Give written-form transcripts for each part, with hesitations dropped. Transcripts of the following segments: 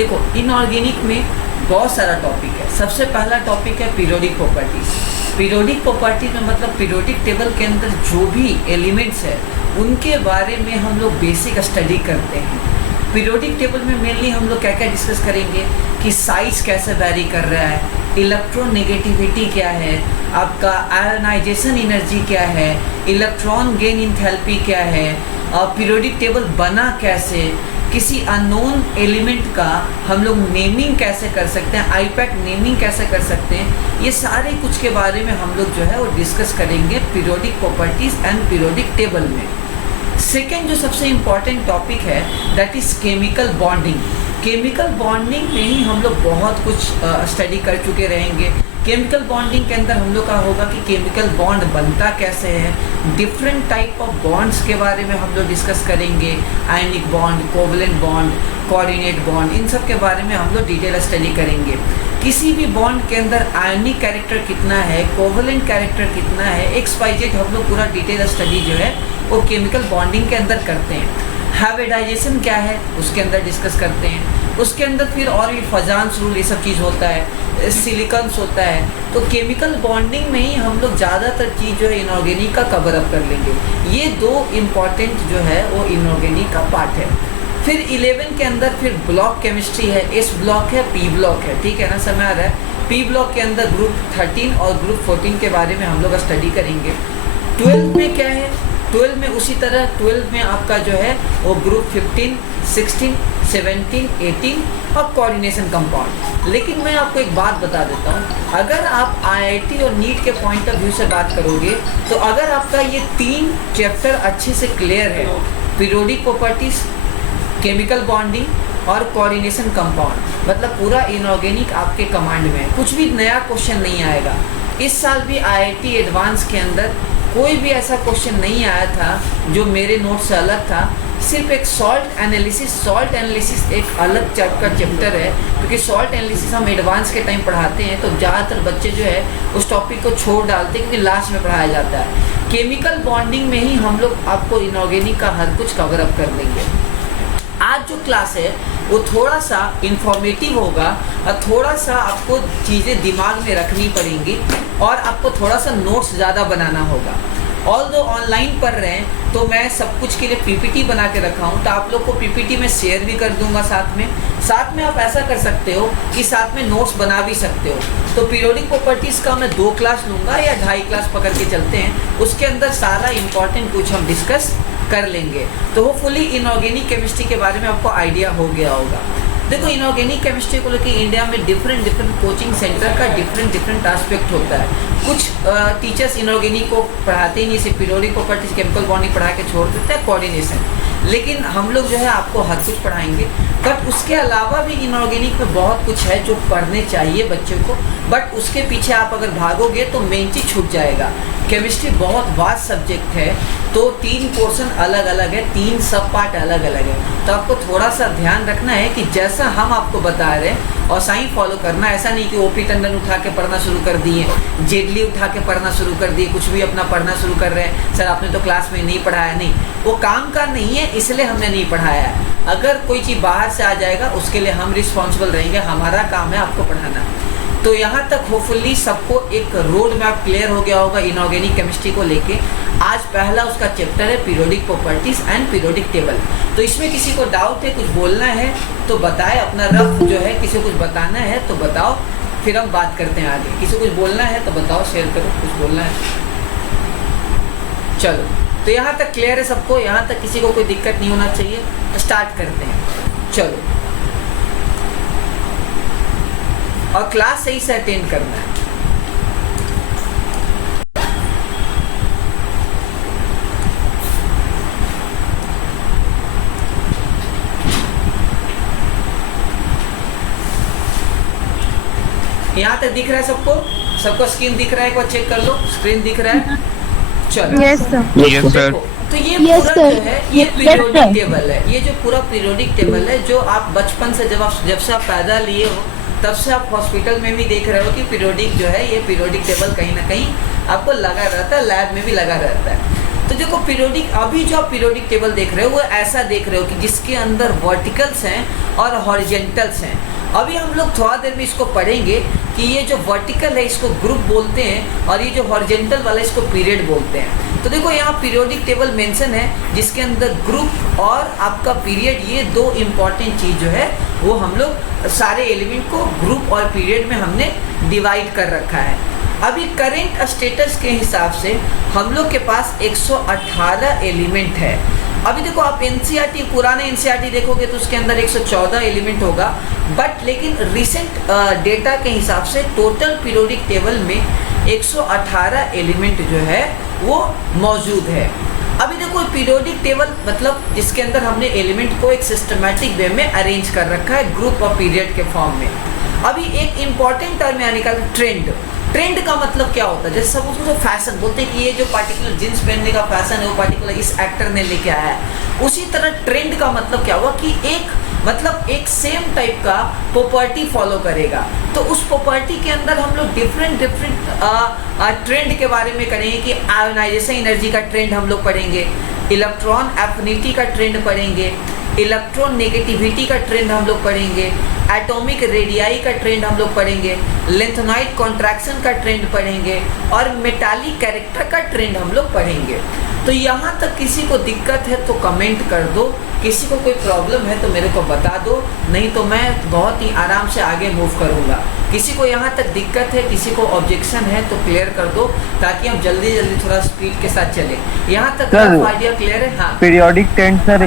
देखो इनऑर्गेनिक में बहुत सारा टॉपिक है। सबसे पहला टॉपिक है पीरियोडिक प्रॉपर्टीज। पीरियोडिक प्रॉपर्टीज में मतलब पीरियोडिक टेबल के अंदर जो भी एलिमेंट्स है उनके बारे में हम लोग बेसिक स्टडी करते हैं। पीरियोडिक टेबल में मेनली हम लोग क्या क्या डिस्कस करेंगे कि साइज कैसे वैरी कर रहा है, इलेक्ट्रोनेगेटिविटी क्या है, आपका आयोनाइजेशन एनर्जी क्या है, इलेक्ट्रॉन गेन इंथैल्पी क्या है, और पीरियोडिक टेबल बना कैसे, किसी अननोन एलिमेंट का हम लोग नेमिंग कैसे कर सकते हैं, आईपैक नेमिंग कैसे कर सकते हैं, ये सारे कुछ के बारे में हम लोग जो है वो डिस्कस करेंगे periodic properties and periodic table में। सेकेंड जो सबसे इम्पॉर्टेंट टॉपिक है that is chemical bonding. Chemical bonding में ही हम लोग बहुत कुछ स्टडी कर चुके रहेंगे। केमिकल बॉन्डिंग के अंदर हम लोग का होगा कि केमिकल बॉन्ड बनता कैसे है, डिफरेंट टाइप ऑफ बॉन्ड्स के बारे में हम लोग डिस्कस करेंगे, ionic bond, covalent bond, coordinate bond, इन सब के बारे में हम लोग डिटेल स्टडी करेंगे। किसी भी बॉन्ड के अंदर आयनिक कैरेक्टर कितना है, कोवलेंट कैरेक्टर कितना है, XYZ हम लोग पूरा डिटेल स्टडी जो है वो केमिकल बॉन्डिंग के अंदर करते हैं। हाइब्रिडाइजेशन क्या है उसके अंदर डिस्कस करते हैं। उसके अंदर फिर और भी फजान्स रूल ये सब चीज़ होता है, सिलिकॉन्स होता है। तो केमिकल बॉन्डिंग में ही हम लोग ज़्यादातर चीज़ जो है इनऑर्गेनिक का कवर अप कर लेंगे। ये दो इम्पॉर्टेंट जो है वो इनऑर्गेनिक का पार्ट है। फिर 11 के अंदर फिर ब्लॉक केमिस्ट्री है, S ब्लॉक है, P ब्लॉक है, ठीक है ना, समय आ रहा है। P ब्लॉक के अंदर ग्रुप 13 और ग्रुप 14 के बारे में हम लोग स्टडी करेंगे। 12 में क्या है, 12 में उसी तरह 12 में आपका जो है वो ग्रुप 15, 16, 17, 18 और कोऑर्डिनेशन कंपाउंड। लेकिन मैं आपको एक बात बता देता हूँ, अगर आप IIT और नीट के पॉइंट ऑफ व्यू से बात करोगे तो अगर आपका ये 3 चैप्टर अच्छे से क्लियर है, पीरियोडिक प्रॉपर्टीज, केमिकल बॉन्डिंग और कोऑर्डिनेशन कंपाउंड, मतलब पूरा इनऑर्गेनिक आपके कमांड में है, कुछ भी नया क्वेश्चन नहीं आएगा। इस साल भी IIT एडवांस के अंदर कोई भी ऐसा क्वेश्चन नहीं आया था जो मेरे नोट से अलग था। सिर्फ एक सॉल्ट एनालिसिस एक अलग चैप्टर है, क्योंकि सॉल्ट एनालिसिस हम एडवांस के टाइम पढ़ाते हैं तो ज़्यादातर बच्चे जो है उस टॉपिक को छोड़ डालते हैं क्योंकि लास्ट में पढ़ाया जाता है। केमिकल बॉन्डिंग में ही हम लोग आपको इनऑर्गेनिक का हर कुछ कवर अप कर देंगे। आज जो क्लास है वो थोड़ा सा इंफॉर्मेटिव होगा और थोड़ा सा आपको चीज़ें दिमाग में रखनी पड़ेंगी और आपको थोड़ा सा नोट्स ज़्यादा बनाना होगा। ऑल्दो ऑनलाइन पढ़ रहे हैं तो मैं सब कुछ के लिए PPT बना के रखा हूँ, तो आप लोग को PPT में शेयर भी कर दूंगा साथ में आप ऐसा कर सकते हो कि साथ में नोट्स बना भी सकते हो। तो पीरियोडिक प्रॉपर्टीज़ का मैं 2 क्लास लूँगा या 2.5 क्लास पकड़ के चलते हैं, उसके अंदर सारा इंपॉर्टेंट कुछ हम डिस्कस कर लेंगे। तो होपफुली इनऑर्गेनिक केमिस्ट्री के बारे में आपको आइडिया हो गया होगा। देखो इनऑर्गेनिक केमिस्ट्री को लेकर इंडिया में डिफरेंट कोचिंग सेंटर का डिफरेंट एस्पेक्ट होता है। कुछ टीचर्स इनऑर्गेनिक को पढ़ाते ही नहीं, सिर्फ पीरियोडिक प्रॉपर्टीज, केमिकल बॉन्डिंग पढ़ा के छोड़ देते हैं, कोऑर्डिनेशन। लेकिन हम लोग जो है आपको हर कुछ पढ़ाएंगे, बट उसके अलावा भी इनऑर्गेनिक में बहुत कुछ है जो पढ़ने चाहिए बच्चों को, बट उसके पीछे आप अगर भागोगे तो मेन चीज़ छूट जाएगा। केमिस्ट्री बहुत वास्ट सब्जेक्ट है, तो 3 पोर्शन अलग अलग है, 3 सब पार्ट अलग अलग है। तो आपको थोड़ा सा ध्यान रखना है कि जैसा हम आपको बता रहे हैं और साइन फॉलो करना। ऐसा नहीं कि OP टंडन उठा के पढ़ना शुरू कर दिए, जेटली उठा के पढ़ना शुरू कर दिए, कुछ भी अपना पढ़ना शुरू कर रहे हैं, सर आपने तो क्लास में नहीं पढ़ाया। नहीं, वो काम का नहीं है, इसलिए हमने नहीं पढ़ाया है। अगर कोई चीज़ बाहर से आ जाएगा उसके लिए हम रिस्पॉन्सिबल रहेंगे, हमारा काम है आपको पढ़ाना। तो यहाँ तक होपफुली सबको एक रोड मैप क्लियर हो गया होगा इनऑर्गेनिक केमिस्ट्री को लेके। आज पहला उसका चैप्टर है periodic properties and periodic table. तो इसमें किसी को डाउट है, कुछ बोलना है तो बताए, अपना रफ जो है, किसी को कुछ बताना है तो बताओ, फिर हम बात करते हैं आगे। किसी को कुछ बोलना है तो बताओ, शेयर करो, कुछ बोलना है। चलो, तो यहाँ तक क्लियर है सबको, यहाँ तक किसी को कोई दिक्कत नहीं होना चाहिए। स्टार्ट करते हैं, चलो। और क्लास सही से अटेंड करना है। यहाँ तक दिख रहा है सबको स्क्रीन दिख रहा है, एक बार चेक कर लो, स्क्रीन दिख रहा है। चलो, यस सर। तो ये पूरा जो है ये पीरियोडिक टेबल है। ये जो पूरा पीरियोडिक टेबल है जो आप बचपन से जब से आप पैदा लिए हो तब से आप हॉस्पिटल में भी देख रहे हो कि पीरियोडिक जो है ये पीरियोडिक टेबल कहीं ना कहीं आपको लगा रहता है, लैब में भी लगा रहता है। तो देखो पीरियोडिक, अभी जो आप पीरियोडिक टेबल देख रहे हो वो ऐसा देख रहे हो कि जिसके अंदर वर्टिकल्स हैं और हॉरिजेंटल्स हैं। अभी हम लोग थोड़ा देर में इसको पढ़ेंगे कि ये जो वर्टिकल है इसको ग्रुप बोलते हैं और ये जो हॉरिजेंटल वाला इसको पीरियड बोलते हैं। तो देखो यहाँ पीरियोडिक टेबल मेंशन है जिसके अंदर ग्रुप और आपका पीरियड, ये दो इम्पॉर्टेंट चीज़ जो है वो हम लोग सारे एलिमेंट को ग्रुप और पीरियड में हमने डिवाइड कर रखा है। अभी करेंट स्टेटस के हिसाब से हम लोग के पास 118 एलिमेंट है। अभी देखो आप एनसीईआरटी, पुराने एनसीईआरटी देखोगे तो उसके अंदर 114 एलिमेंट होगा, बट लेकिन रिसेंट डेटा के हिसाब से टोटल पीरियोडिक टेबल में 118 एलिमेंट जो है वो मौजूद है। अभी देखो पीरियोडिक टेबल मतलब जिसके अंदर हमने एलिमेंट को एक सिस्टमैटिक वे में अरेंज कर रखा है ग्रुप और पीरियड के फॉर्म में। अभी एक इम्पॉर्टेंट टर्म यहाँ निकाल, ट्रेंड। ट्रेंड का मतलब क्या होता है? जैसे सब उसको फैशन बोलते हैं कि ये जो पार्टिकुलर जींस पहनने का फैशन है वो पार्टिकुलर इस एक्टर ने लेके आया है। उसी तरह ट्रेंड का मतलब क्या हुआ कि एक सेम टाइप का प्रॉपर्टी फॉलो करेगा। तो उस प्रॉपर्टी के अंदर हम लोग डिफरेंट ट्रेंड के बारे में करेंगे कि आयोनाइजेशन एनर्जी का ट्रेंड हम लोग पढ़ेंगे, इलेक्ट्रॉन एफिनिटी का ट्रेंड पढ़ेंगे, इलेक्ट्रॉन नेगेटिविटी का ट्रेंड हम लोग पढ़ेंगे, एटॉमिक रेडियाई का ट्रेंड हम लोग पढ़ेंगे, लेंथेनॉइड कॉन्ट्रैक्शन का ट्रेंड पढ़ेंगे और मेटालिक कैरेक्टर का ट्रेंड हम लोग पढ़ेंगे। तो यहाँ तक किसी को दिक्कत है तो कमेंट कर दो, किसी को कोई प्रॉब्लम है तो मेरे को बता दो, नहीं तो मैं बहुत ही आराम से आगे मूव करूँगा। किसी को यहाँ तक दिक्कत है, किसी को ऑब्जेक्शन है तो क्लियर कर दो ताकि हम जल्दी जल्दी थोड़ा स्पीड के साथ चले। यहाँ तक आइडिया क्लियर है? हाँ। पीरियोडिक ट्रेंड सर,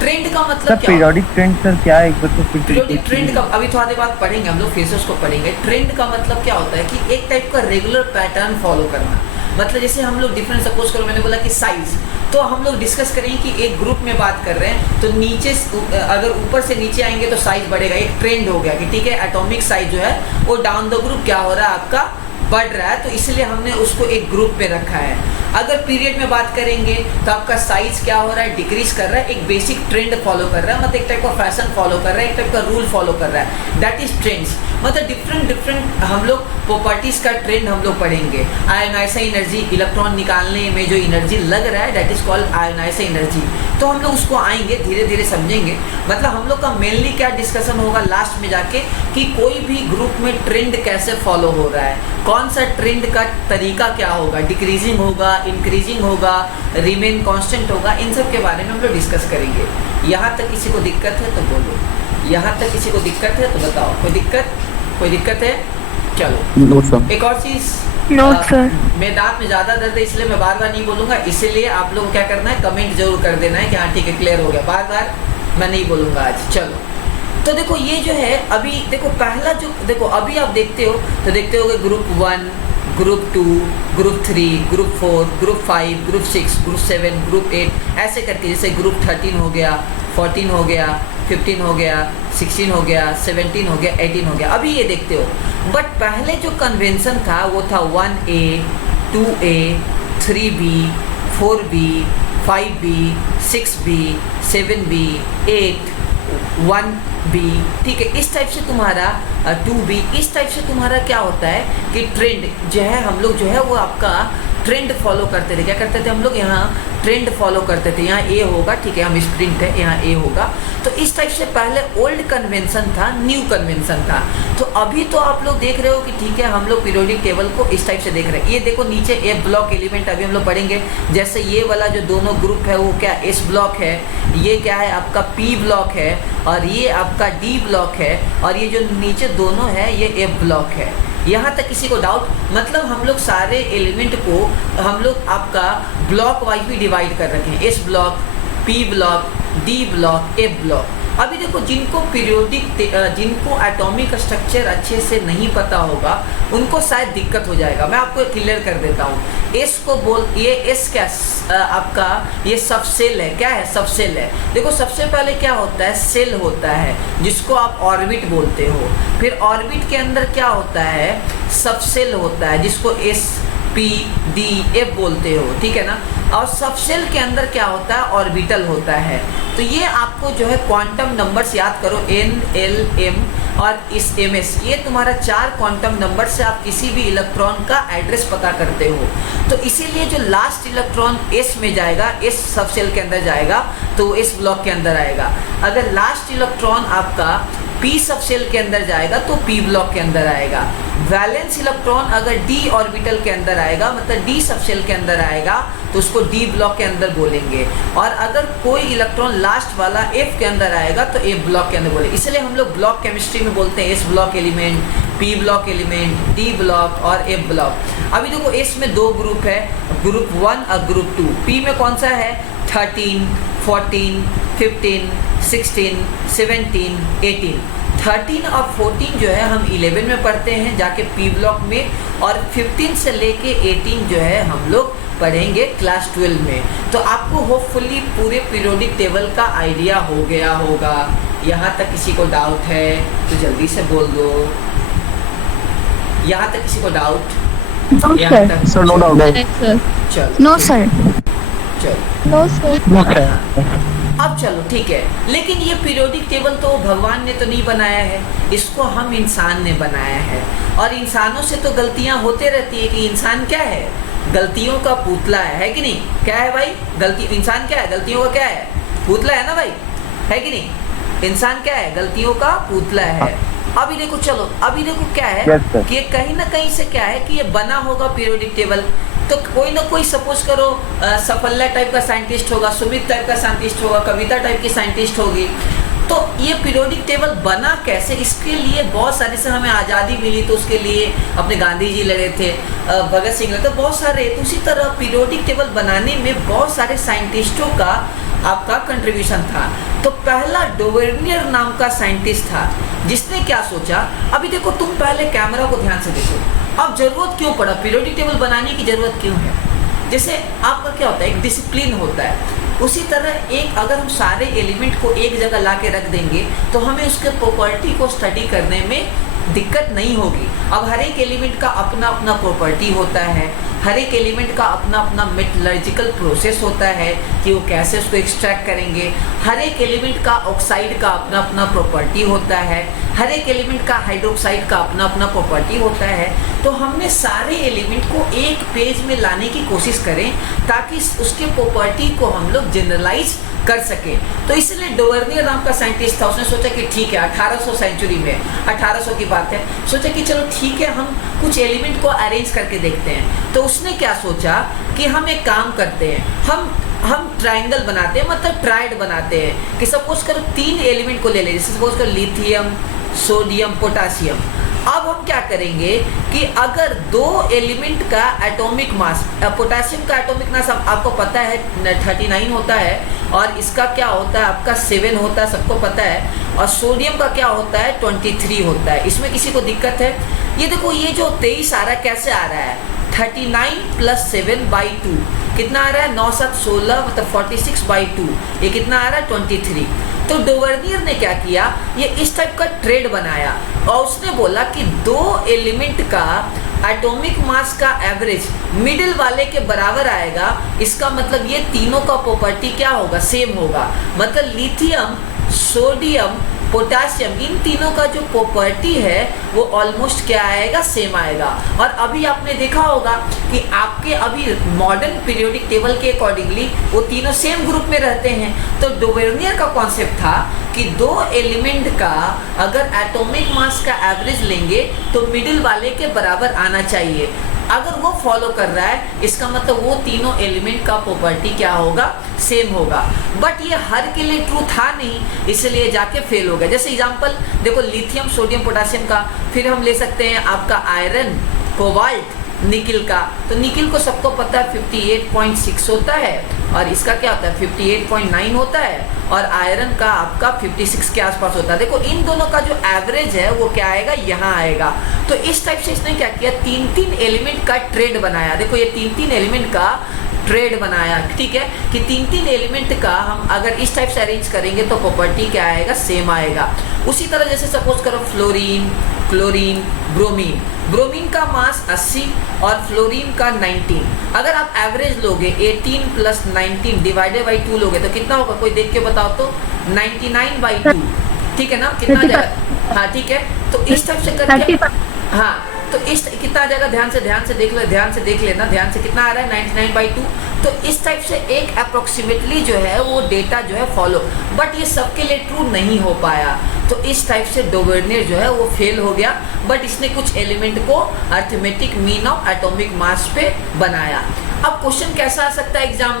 ट्रेंड का मतलब क्या? पीरियोडिक ट्रेंड सर क्या है? पीरियोडिक ट्रेंड का अभी थोड़ा देर बाद पढ़ेंगे हम लोग, फेसेस को पढ़ेंगे। ट्रेंड का मतलब क्या होता है कि एक टाइप का रेगुलर पैटर्न फॉलो करना। मतलब जैसे हम लोग डिफरेंट, सपोज करो मैंने बोला कि साइज, तो हम लोग डिस्कस करेंगे कि एक ग्रुप में बात कर रहे हैं तो नीचे अगर ऊपर से नीचे आएंगे तो साइज बढ़ेगा। एक ट्रेंड हो गया कि ठीक है एटॉमिक साइज जो है वो डाउन द ग्रुप क्या हो रहा है आपका बढ़ रहा है, तो इसलिए हमने उसको एक ग्रुप में रखा है। अगर पीरियड में बात करेंगे तो आपका साइज क्या हो रहा है, डिक्रीज कर रहा है, एक बेसिक ट्रेंड फॉलो कर रहा है, मतलब एक टाइप का फैशन फॉलो कर रहा है, एक टाइप का रूल फॉलो कर रहा है, दैट इज ट्रेंड्स। मतलब डिफरेंट हम लोग प्रॉपर्टीज का ट्रेंड हम लोग पढ़ेंगे। आयोनाइजेशन एनर्जी, इलेक्ट्रॉन निकालने में जो एनर्जी लग रहा है that is called ionisation energy, तो हम लोग उसको आएंगे धीरे धीरे समझेंगे। मतलब हम लोग का मेनली क्या डिस्कशन होगा लास्ट में जाके कि कोई भी ग्रुप में ट्रेंड कैसे फॉलो हो रहा है, कौन सा ट्रेंड का तरीका क्या होगा, डिक्रीजिंग होगा, इंक्रीजिंग होगा, रिमेन कांस्टेंट होगा, इन सब के बारे में हम लोग डिस्कस करेंगे। यहाँ तक किसी को दिक्कत है तो बोलो, यहाँ तक किसी को दिक्कत है तो बताओ। कोई दिक्कत है? चलो एक और चीज़, मेरे दांत में ज़्यादा दर्द है इसलिए मैं बार बार नहीं बोलूँगा, इसीलिए आप लोग क्या करना है कमेंट जरूर कर देना है कि हाँ ठीक है क्लियर हो गया। बार बार मैं नहीं बोलूँगा आज। चलो तो देखो ये जो है अभी देखो पहला जो देखो अभी आप देखते हो तो देखते हो group 1, group 2, group 3, group 4, group 5, group 6, group 7, group 8, ऐसे करके जैसे ग्रुप 13 हो गया, 14 हो गया, 15 हो गया, 16 हो गया, 17 हो गया, 18 हो गया, अभी ये देखते हो। बट पहले जो कन्वेंशन था वो था 1A, 2A, 3B, 4B, 5B, 6B, 7B, 8, 1B, ठीक है। इस टाइप से तुम्हारा 2B, इस टाइप से तुम्हारा क्या होता है कि ट्रेंड जो है हम लोग जो है वो आपका ट्रेंड फॉलो करते थे। क्या करते थे हम लोग? यहाँ ट्रेंड फॉलो करते थे। यहाँ ए होगा, ठीक है, हम स्प्रिंट है, यहाँ ए होगा। तो इस टाइप से पहले ओल्ड कन्वेंशन था, न्यू कन्वेंशन था। तो अभी तो आप लोग देख रहे हो कि ठीक है हम लोग पीरियोडिक टेबल को इस टाइप से देख रहे हैं। ये देखो नीचे ए ब्लॉक एलिमेंट अभी हम लोग पढ़ेंगे। जैसे ये वाला जो दोनों ग्रुप है वो क्या एस ब्लॉक है, ये क्या है आपका पी ब्लॉक है, और ये आपका डी ब्लॉक है, और ये जो नीचे दोनों है ये एफ ब्लॉक है। यहाँ तक किसी को डाउट? मतलब हम लोग सारे एलिमेंट को हम लोग आपका ब्लॉक वाइज भी डिवाइड कर रखे हैं, S block, P block, D block, F block. अभी देखो जिनको जिनको एटॉमिक स्ट्रक्चर अच्छे से नहीं पता होगा उनको शायद दिक्कत हो जाएगा। मैं आपको क्लियर कर देता हूँ। एस को ये एस क्या आपका ये सब सेल है। क्या है? सब सेल है। देखो सबसे पहले क्या होता है, सेल होता है जिसको आप ऑर्बिट बोलते हो। फिर ऑर्बिट के अंदर क्या होता है, सब सेल होता है जिसको एस पी डी एफ बोलते हो, ठीक है ना। और सबसेल के अंदर क्या होता है, ऑर्बिटल होता है। तो ये आपको जो है क्वांटम नंबर्स याद करो, एन एल एम और इस ms, ये तुम्हारा 4 क्वांटम नंबर से आप किसी भी इलेक्ट्रॉन का एड्रेस पता करते हो। तो इसीलिए जो लास्ट इलेक्ट्रॉन s में जाएगा, s सब सेल के अंदर जाएगा तो s ब्लॉक के अंदर आएगा। अगर लास्ट इलेक्ट्रॉन आपका p सब सेल के अंदर जाएगा तो p ब्लॉक के अंदर आएगा। वैलेंस इलेक्ट्रॉन अगर d ऑर्बिटल के अंदर आएगा, मतलब d सब सेल के अंदर आएगा तो उसको d ब्लॉक के अंदर बोलेंगे। और अगर कोई इलेक्ट्रॉन लास्ट वाला f के अंदर आएगा तो f ब्लॉक के अंदर बोलेंगे। इसलिए हम लोग ब्लॉक केमिस्ट्री में बोलते हैं s block element, p block element, d block और f ब्लॉक। अभी देखो s में 2 ग्रुप है, ग्रुप 1 और ग्रुप 2। p में कौन सा है? 13, 14, 15, 16, 17, 18। 13 और 14 जो है हम 11 में पढ़ते हैं जाके p ब्लॉक में, और 15 से लेके 18 जो है हम लोग पढ़ेंगे क्लास 12 में। तो आपको होपफुली पूरे पीरियोडिक टेबल का आइडिया हो गया होगा। यहाँ तक किसी को डाउट है तो जल्दी से बोल दो। यहाँ तक किसी को डाउट? यहाँ तक सर नो डाउट। चल नो सर। चल नो सर। अब चलो ठीक है, लेकिन ये पीरियोडिक टेबल तो भगवान ने तो नहीं बनाया है, इसको हम इंसान ने बनाया है। और इंसानों से तो गलतियां होते रहती है कि इंसान क्या है? गलतियों का पुतला है कि नहीं? क्या है भाई? गलती, इंसान क्या है? गलतियों का क्या है? पुतला है ना भाई, है कि नहीं? इंसान क्या है? गलतियों का पुतला है। अभी देखो, चलो अभी देखो क्या है कि कहीं ना कहीं से क्या है कि ये बना होगा पीरियोडिक टेबल। तो कोई ना कोई सपोज करो सफल्या टाइप का साइंटिस्ट होगा, सुमित टाइप का साइंटिस्ट होगा, कविता टाइप की साइंटिस्ट होगी। तो ये पीरियोडिक टेबल बना कैसे? इसके लिए बहुत सारे से हमें आज़ादी मिली तो उसके लिए अपने गांधी जी लड़े थे, भगत सिंह लड़े थे, बहुत सारे। तो उसी तरह पीरियोडिक टेबल बनाने में बहुत सारे साइंटिस्टों का आपका कंट्रीब्यूशन था। तो पहला डोवेर्नियर नाम का साइंटिस्ट था जिसने क्या सोचा। अभी देखो, तुम पहले कैमरा को ध्यान से देखो। अब जरूरत क्यों पड़ा पीरियोडिक टेबल बनाने की? जरूरत क्यों है? जैसे आपका क्या होता है, एक डिसिप्लिन होता है, उसी तरह एक अगर हम सारे एलिमेंट को एक जगह ला के रख देंगे तो हमें उसके प्रॉपर्टी को स्टडी करने में दिक्कत नहीं होगी। अब हर एक एलिमेंट का अपना अपना प्रॉपर्टी होता है, हर एक एलिमेंट का अपना अपना मेटलर्जिकल प्रोसेस होता है कि वो कैसे उसको एक्सट्रैक्ट करेंगे। हर एक एलिमेंट का ऑक्साइड का अपना अपना प्रॉपर्टी होता है, हर एक एलिमेंट का हाइड्रोक्साइड का अपना अपना प्रॉपर्टी होता है। तो हमने सारे एलिमेंट को एक पेज में लाने की कोशिश करें ताकि उसके प्रॉपर्टी को हम लोग जनरलाइज कर सके। तो इसलिए डोवर्नियर नाम का साइंटिस्ट था, उसने सोचा कि ठीक है 1800 सेंचुरी में, 1800 की बात है, सोचा कि चलो ठीक है हम कुछ एलिमेंट को अरेंज करके देखते हैं। तो उसने क्या सोचा कि हम एक काम करते हैं, हम ट्रायंगल बनाते हैं, मतलब ट्राइड बनाते हैं कि सपोज करो 3 एलिमेंट को ले लें, जैसे सपोज करो लिथियम, सोडियम, पोटासियम। अब हम क्या करेंगे कि अगर 2 एलिमेंट का एटॉमिक मास, पोटेशियम का एटॉमिक मास आपको पता है 39 होता है, और इसका क्या होता है आपका 7 होता है, सबको पता है। और सोडियम का क्या होता है 23 होता है। इसमें किसी को दिक्कत है? ये देखो, ये जो 23 आ रहा है कैसे आ रहा है? 39 + 7/2 कितना आ रहा है? 9 7 16, मतलब 46/2। ये कितना आ रहा है? 23। तो डोवर्नियर ने क्या किया, ये इस टाइप का ट्रेड बनाया और उसने बोला कि 2 एलिमेंट का एटॉमिक मास का एवरेज मिडिल वाले के बराबर आएगा। इसका मतलब ये तीनों का प्रॉपर्टी क्या होगा? सेम होगा। मतलब लिथियम, सोडियम, पोटासियम, इन तीनों का जो प्रॉपर्टी है वो ऑलमोस्ट क्या आएगा? सेम आएगा। और अभी आपने देखा होगा कि आपके अभी मॉडर्न पीरियोडिक टेबल के अकॉर्डिंगली वो तीनों सेम ग्रुप में रहते हैं। तो डोवेर्नियर का कॉन्सेप्ट था कि 2 एलिमेंट का अगर एटॉमिक मास का एवरेज लेंगे तो मिडिल वाले के बराबर आना चाहिए। अगर वो फॉलो कर रहा है इसका मतलब वो तीनों एलिमेंट का प्रॉपर्टी क्या होगा? सेम होगा। बट ये हर के लिए ट्रू था नहीं, इसलिए जाके फेल हो गया। जैसे एग्जांपल देखो, लिथियम, सोडियम, पोटासियम का, फिर हम ले सकते हैं आपका आयरन, कोबाल्ट, निकिल का। तो निकिल को सबको पता है 58.6 होता है, और इसका क्या होता है 58.9 होता है, और आयरन का आपका 56 के आसपास होता है। देखो इन दोनों का जो एवरेज है वो क्या आएगा? यहाँ आएगा। तो इस टाइप से इसने क्या किया, 3 एलिमेंट का ट्रेड बनाया। देखो ये 3 एलिमेंट का ट्रेड बनाया, ठीक है, कि 3 एलिमेंट का हम अगर इस टाइप से अरेंज करेंगे तो प्रॉपर्टी क्या आएगा? सेम आएगा। उसी तरह जैसे सपोज करो फ्लोरीन, क्लोरीन, ब्रोमीन। ब्रोमीन का मास 80 और फ्लोरीन का 19। अगर आप एवरेज लोगे 18 + 19 डिवाइडेड 2 लोगे तो कितना होगा? कोई देख के बताओ तो 99/2, ठीक है ना? कितना आ जाएगा? हाँ ठीक है, तो इस टाइप से करके, 30। हाँ तो इस कितना आ जाएगा, ध्यान से देख लेना, ध्यान से कितना आ रहा है 99/2। तो इस टाइप से एक अप्रोक्सीमेटली जो है वो डेटा जो है फॉलो, बट ये सबके लिए ट्रू नहीं हो पाया। तो इस टाइप से डोवेर्नियर जो है वो फेल हो गया, बट इसने कुछ एलिमेंट को arithmetic mean of atomic mass पे बनाया। अब क्वेश्चन कैसा आ सकता है एग्जाम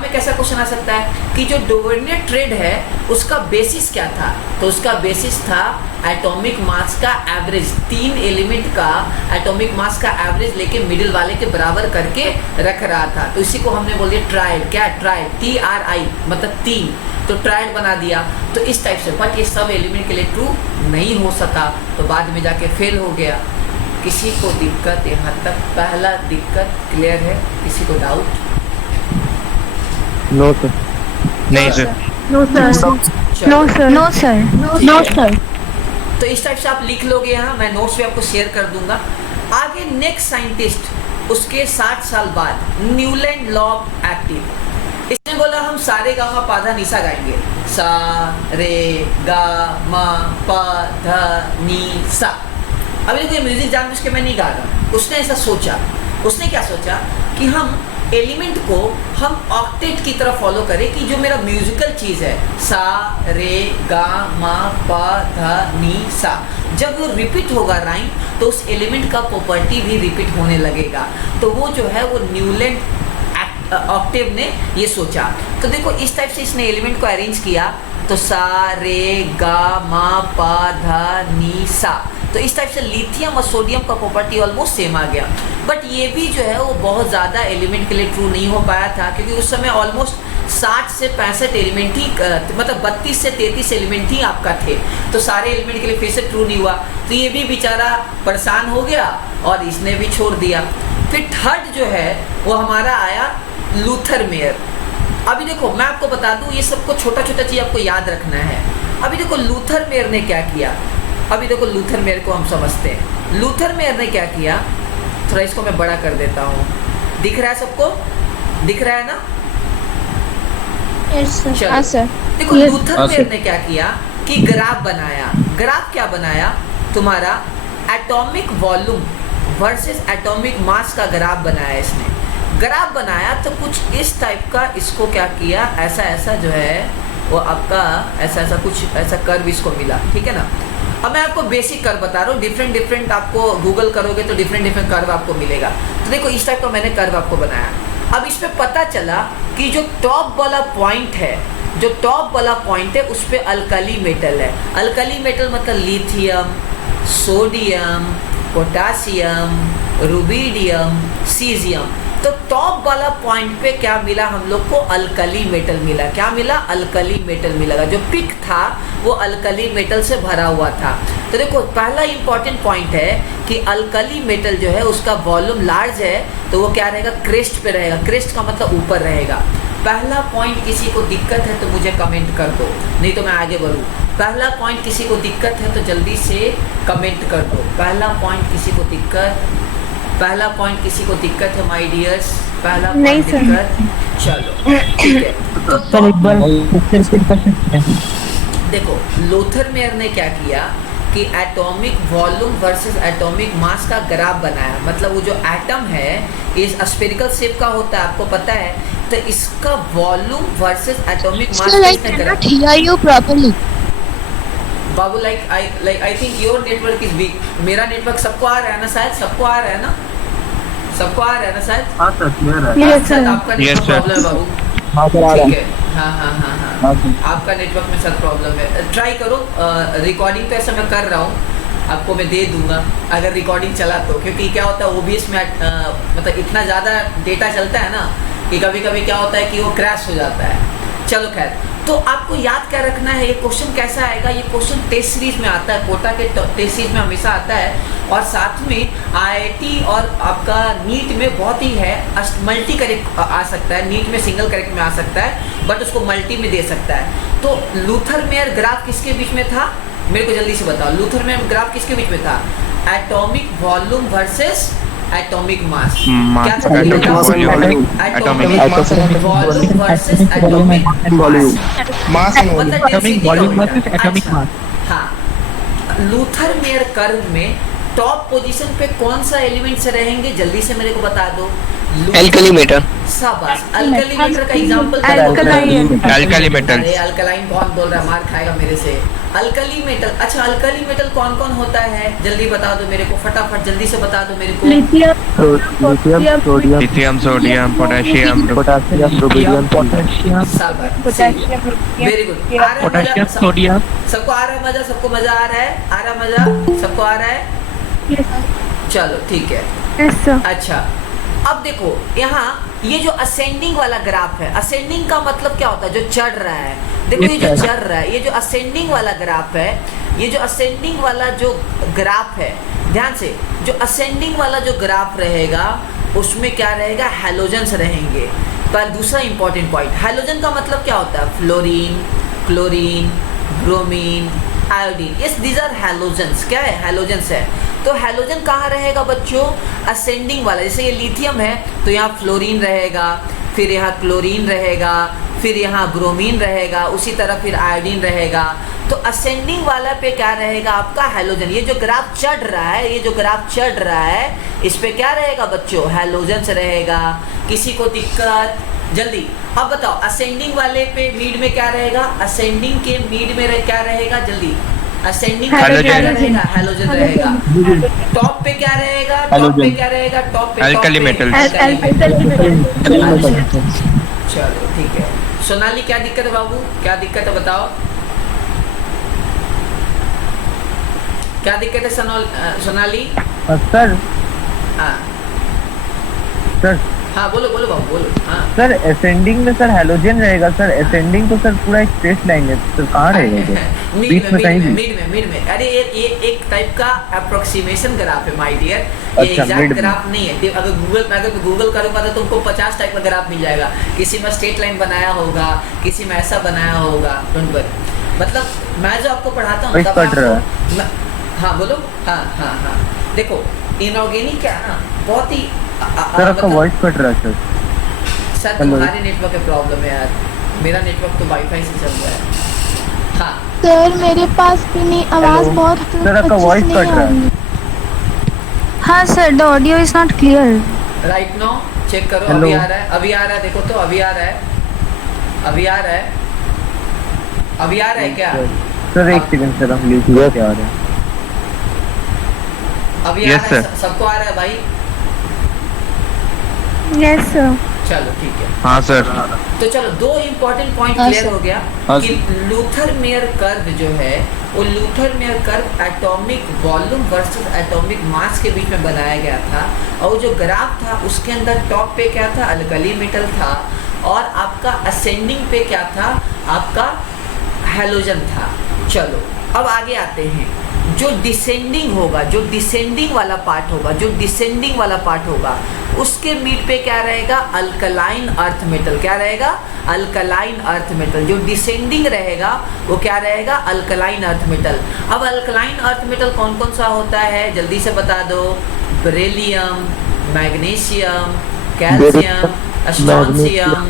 में कैसा क्वेश्चन आ सकता है कि जो डोवेर्नियर ट्रेड है उसका बेसिस क्या था, तो उसका बेसिस था एटॉमिक मास का एवरेज, 3 एलिमेंट का एटॉमिक मास का एवरेज लेके मिडिल वाले के बराबर करके रख रहा था। तो इसी को हमने बोल दिया ट्रायड, क्या ट्रायड, TRI मतलब 3, तो ट्रायड बना दिया। तो इस टाइप से, बट ये सब एलिमेंट के लिए ट्रू नहीं हो सका, तो बाद में जाके फेल हो गया। किसी को दिक्कत यहाँ तक, पहला दिक्कत क्लियर है, किसी को डाउट? No sir. नहीं सर। No sir. चलो। No sir. तो इस टाइप से आप लिख लोगे यहाँ, मैं नोट्स भी आपको शेयर कर दूंगा। आगे नेक्स्ट साइंटिस्ट, उसके 60 साल बाद, न्यूलैंड लॉ एक्टिव। इसने बोला हम सारे गा मा पा धा निसा गाएंगे, सा रे गा मा पा धा नी सा। अभी देखो ये म्यूजिक जानबूझ के मैं नहीं गा रहा, उसने ऐसा सोचा। उसने क्या सोचा कि हम एलिमेंट को हम ऑक्टेट की तरफ फॉलो करें, कि जो मेरा म्यूजिकल चीज़ है सा रे गा मा पा धा नी सा, जब वो रिपीट होगा राइम तो उस एलिमेंट का प्रॉपर्टी भी रिपीट होने लगेगा। तो वो जो है वो न्यूलैंड ऑक्टेव ने ये सोचा। तो देखो इस टाइप से इसने एलिमेंट को अरेंज किया, तो सा रे गा मा पा धा नी सा। तो इस टाइप से लिथियम और सोडियम का प्रॉपर्टी ऑलमोस्ट सेम आ गया, बट ये भी जो है वो बहुत ज़्यादा एलिमेंट के लिए ट्रू नहीं हो पाया था, क्योंकि उस समय ऑलमोस्ट 60 से 65 एलिमेंट ही, मतलब 32 से 33 एलिमेंट ही आपका थे। तो सारे एलिमेंट के लिए फिर से ट्रू नहीं हुआ, तो ये भी बेचारा परेशान हो गया और इसने भी छोड़ दिया। फिर थर्ड जो है वो हमारा आया लूथर मेयर। अभी देखो मैं आपको बता दूं, ये सबको छोटा छोटा चीज़ आपको याद रखना है। अभी देखो लूथर मेयर ने क्या किया, अभी देखो लूथर मेयर को हम समझते हैं। लूथर मेयर ने क्या किया, थोड़ा इसको मैं बड़ा कर देता हूँ, दिख रहा है सबको, दिख रहा है ना? चलो देखो लूथर मेयर ने क्या किया कि ग्राफ बनाया। ग्राफ क्या बनाया, तुम्हारा atomic volume versus atomic mass का ग्राफ बनाया इसने। ग्राफ बनाया तो कुछ इस टाइप का, इसको क्या किया, ऐसा ऐसा जो है वो आपका ऐसा ऐसा कुछ ऐसा कर्व इसको मिला, ठीक है ना। अब मैं आपको बेसिक कर्व बता रहा हूँ, डिफरेंट आपको गूगल करोगे तो डिफरेंट कर्व आपको मिलेगा। तो देखो इस टाइप का मैंने कर्व आपको बनाया। अब इस पर पता चला कि जो टॉप वाला पॉइंट है, जो टॉप वाला पॉइंट है उस पर अल्कली मेटल है। अल्कली मेटल मतलब lithium, sodium, potassium, rubidium, caesium. तो टॉप वाला पॉइंट पे क्या मिला हम लोग को, अल्कली मेटल मिला। क्या मिला, अल्कली मेटल मिला। जो पिक था वो अल्कली मेटल से भरा हुआ था। तो देखो पहला इंपॉर्टेंट पॉइंट है कि अल्कली मेटल जो है उसका वॉल्यूम लार्ज है, तो वो क्या रहेगा, क्रेस्ट पे रहेगा। क्रेस्ट का मतलब ऊपर रहेगा। पहला पॉइंट किसी को दिक्कत है तो मुझे कमेंट कर दो, नहीं तो मैं आगे बढ़ूँ। पहला पॉइंट किसी को दिक्कत है तो जल्दी से कमेंट कर दो। पहला पॉइंट किसी को दिक्कत है माय डियर्स, पहला नहीं पॉइंट दिक्कत। चलो ठीक है, तो सर एक बार फिर से कर सकते हैं? देखो लूथर मेयर ने क्या किया कि atomic volume versus atomic mass का ग्राफ बनाया। मतलब वो जो एटम है ये स्फेरिकल शेप का होता है, आपको पता है। तो इसका वॉल्यूम वर्सेस एटॉमिक मास का इसने graph. hear you properly. Babu I think your network is weak. मेरा नेटवर्क सबको आ रहा है ना, शायद सबको आ रहा है ना, सबको आ रहा है ना शायद। हाँ सर क्लियर है। Yes, sir. आपका Yes, नेटवर्क sir. प्रॉब्लम है बाबू, हाँ सर आ रहा ठीक है। है। हाँ हाँ सर। आपका नेटवर्क में सर प्रॉब्लम है। ट्राई करो, रिकॉर्डिंग पे ऐसा मैं कर रहा हूँ, आपको मैं दे दूंगा अगर रिकॉर्डिंग चला तो। क्योंकि क्या होता है OBS में मतलब इतना ज़्यादा डेटा चलता है ना कि कभी कभी क्या होता है कि वो क्रैश हो जाता है। चलो खैर, तो आपको याद क्या रखना है, ये क्वेश्चन कैसा आएगा। ये क्वेश्चन टेस्ट सीरीज में आता है, कोटा के टेस्ट सीरीज में हमेशा आता है। और साथ में IIT और आपका नीट में बहुत ही है, मल्टी करेक्ट आ सकता है। नीट में सिंगल करेक्ट में आ सकता है, बट उसको मल्टी में दे सकता है। तो लूथर मेयर ग्राफ किसके बीच में था, मेरे को जल्दी से बताओ। लूथर मेयर ग्राफ किसके बीच में था, atomic volume versus atomic mass. क्या था Atomic volume. Atomic volume versus atomic volume. Mass and volume. मतलब Atomic volume versus atomic mass. हाँ, लूथर मेयर कर्व में टॉप पोजीशन पे कौन सा एलिमेंट्स रहेंगे, जल्दी से मेरे को बता दो। Alkali metal. शाबाश, अल्कली मेटर का एग्जांपल अल्कली मेटल। अरे अल्कलाइन कौन बोल रहा है, मार खाएगा मेरे से। अल्कली मेटल, अच्छा अल्कली मेटल कौन कौन होता है, जल्दी बता दो मेरे को, फटाफट जल्दी से बता दो मेरे को। Lithium, sodium, lithium, sodium, potassium, potassium, rubidium, potassium, potassium, very good. आ रहा है मजा? सोडियम। सबको आ रहा है मजा? सबको मजा आ रहा है? आ रहा मजा? सबको आ रहा है? चलो ठीक है। Yes sir. अच्छा अब देखो यहाँ ये जो असेंडिंग वाला ग्राफ है, असेंडिंग का मतलब क्या होता है, जो चढ़ रहा है। देखो ये जो चढ़ रहा है, ये जो असेंडिंग वाला ग्राफ है, ये जो असेंडिंग वाला जो ग्राफ है, ध्यान से, जो असेंडिंग वाला जो ग्राफ रहेगा उसमें क्या रहेगा, हैलोजन्स रहेंगे। पर दूसरा इंपॉर्टेंट पॉइंट, हैलोजन का मतलब क्या होता है, fluorine, chlorine, bromine, iodine, yes these are halogens. क्या है, हैलोजन्स है। तो हैलोजन कहाँ रहेगा बच्चों, असेंडिंग वाला। जैसे ये लिथियम है तो यहाँ फ्लोरीन रहेगा, फिर यहाँ क्लोरीन रहेगा, फिर यहाँ ब्रोमीन रहेगा, उसी तरह फिर आयोडीन रहेगा। तो असेंडिंग वाला पे क्या रहेगा आपका, हैलोजन। ये जो ग्राफ चढ़ रहा है, ये जो ग्राफ चढ़ रहा है, इस पे क्या रहेगा बच्चों, हैलोजन्स रहेगा। किसी को दिक्कत, जल्दी अब बताओ। असेंडिंग वाले पे मीड में क्या रहेगा, असेंडिंग के मीड में क्या रहेगा, जल्दी। असेंडिंग पे क्या रहेगा, हैलोजन रहेगा। टॉप पे क्या रहेगा, टॉप पे क्या रहेगा, टॉप पे अल्कली मेटल। चलो ठीक है। सोनाली क्या दिक्कत है बाबू, क्या दिक्कत है बताओ, क्या दिक्कत है सोनाली? सर हाँ सर हाँ बोलो बोलो बाबू बोलो। हाँ सर असेंडिंग में सर हैलोजन रहेगा सर, असेंडिंग तो सर पूरा एक स्ट्रेट लाइन है, सर कहाँ रहेगा, बीच में कहीं भी? मिड में। अरे ये एक टाइप का अप्रोक्सीमेशन ग्राफ है माय डियर, ये अच्छा, एग्जैक्ट mid ग्राफ नहीं है। अगर गूगल करूंगा तो तुमको 50 टाइप का ग्राफ मिल जाएगा। किसी में स्ट्रेट लाइन बनाया होगा, किसी में ऐसा बनाया होगा, डोंट वरी। मतलब मैं जो आपको पढ़ाता हूँ तब आपको, हाँ बोलो, हाँ हाँ हाँ देखो इनऑर्गेनिक क्या है ना, बहुत ही सर आपका वॉइस कट रहा है सर। तुम्हारे नेटवर्क की प्रॉब्लम है यार, मेरा नेटवर्क तो वाईफाई से चल रहा है। हाँ सर मेरे पास भी नहीं, आवाज बहुत सर आपका अच्छे से वॉइस नहीं कट रहा आ है। रही। हाँ sir, the audio is not clear. Right now check करो, Hello. अभी आ रहा है, अभी आ रहा है, देखो तो अभी आ रहा है, अभी आ रहा है, अभी आ रहा है क्या? सर एक सेकंड सर, हम लिख क्या आ रहा है, अभी आ Yes, रहा है, sir. सबको आ रहा है भाई? Yes sir. चलो ठीक है। हाँ सर। तो चलो दो इम्पोर्टेंट पॉइंट हाँ, क्लियर सर। हो गया हाँ, कि लूथर मेयर कर्व जो है वो Luther Meyer curve atomic volume versus atomic mass के बीच में बनाया गया था। और वो जो ग्राफ था उसके अंदर टॉप पे क्या था, अल्कली मेटल था, और आपका असेंडिंग पे क्या था, आपका हैलोजन था। चलो अब आगे आते हैं। जो डिसेंडिंग होगा, जो डिसेंडिंग वाला पार्ट होगा, जो डिसेंडिंग वाला पार्ट होगा, उसके मीड पे क्या रहेगा, अल्कलाइन अर्थ मेटल। क्या रहेगा, अल्कलाइन अर्थ मेटल। जो डिसेंडिंग रहेगा वो क्या रहेगा, अल्कलाइन अर्थ मेटल। अब अल्कलाइन अर्थ मेटल कौन कौन सा होता है, जल्दी से बता दो। Beryllium, magnesium, calcium, strontium,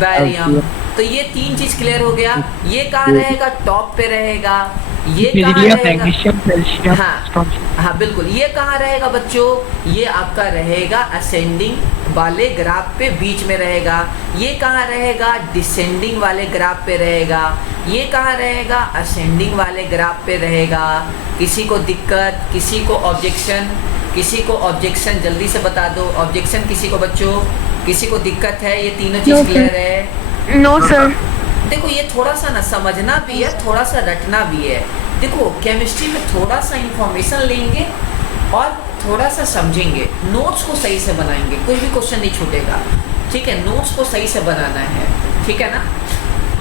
barium. तो ये तीन चीज क्लियर हो गया। ये कहाँ रहेगा, टॉप पे रहेगा। ये कहाँ रहेगा, हाँ हाँ बिल्कुल। ये कहाँ रहेगा बच्चों, ये आपका रहेगा असेंडिंग वाले ग्राफ पे बीच में रहेगा। ये कहाँ रहेगा, डिसेंडिंग वाले ग्राफ पे रहेगा। ये कहाँ रहेगा, असेंडिंग वाले ग्राफ पे रहेगा। किसी को दिक्कत, किसी को ऑब्जेक्शन, किसी को ऑब्जेक्शन, जल्दी से बता दो ऑब्जेक्शन किसी को बच्चों, किसी को दिक्कत है, ये तीनों चीज क्लियर है? No sir. देखो ये थोड़ा सा ना समझना भी है, थोड़ा सा रटना भी है। देखो केमिस्ट्री में थोड़ा सा इंफॉर्मेशन लेंगे और थोड़ा सा समझेंगे, नोट्स को सही से बनाएंगे, कोई भी क्वेश्चन नहीं छूटेगा, ठीक है? नोट्स को सही से बनाना है, ठीक है ना?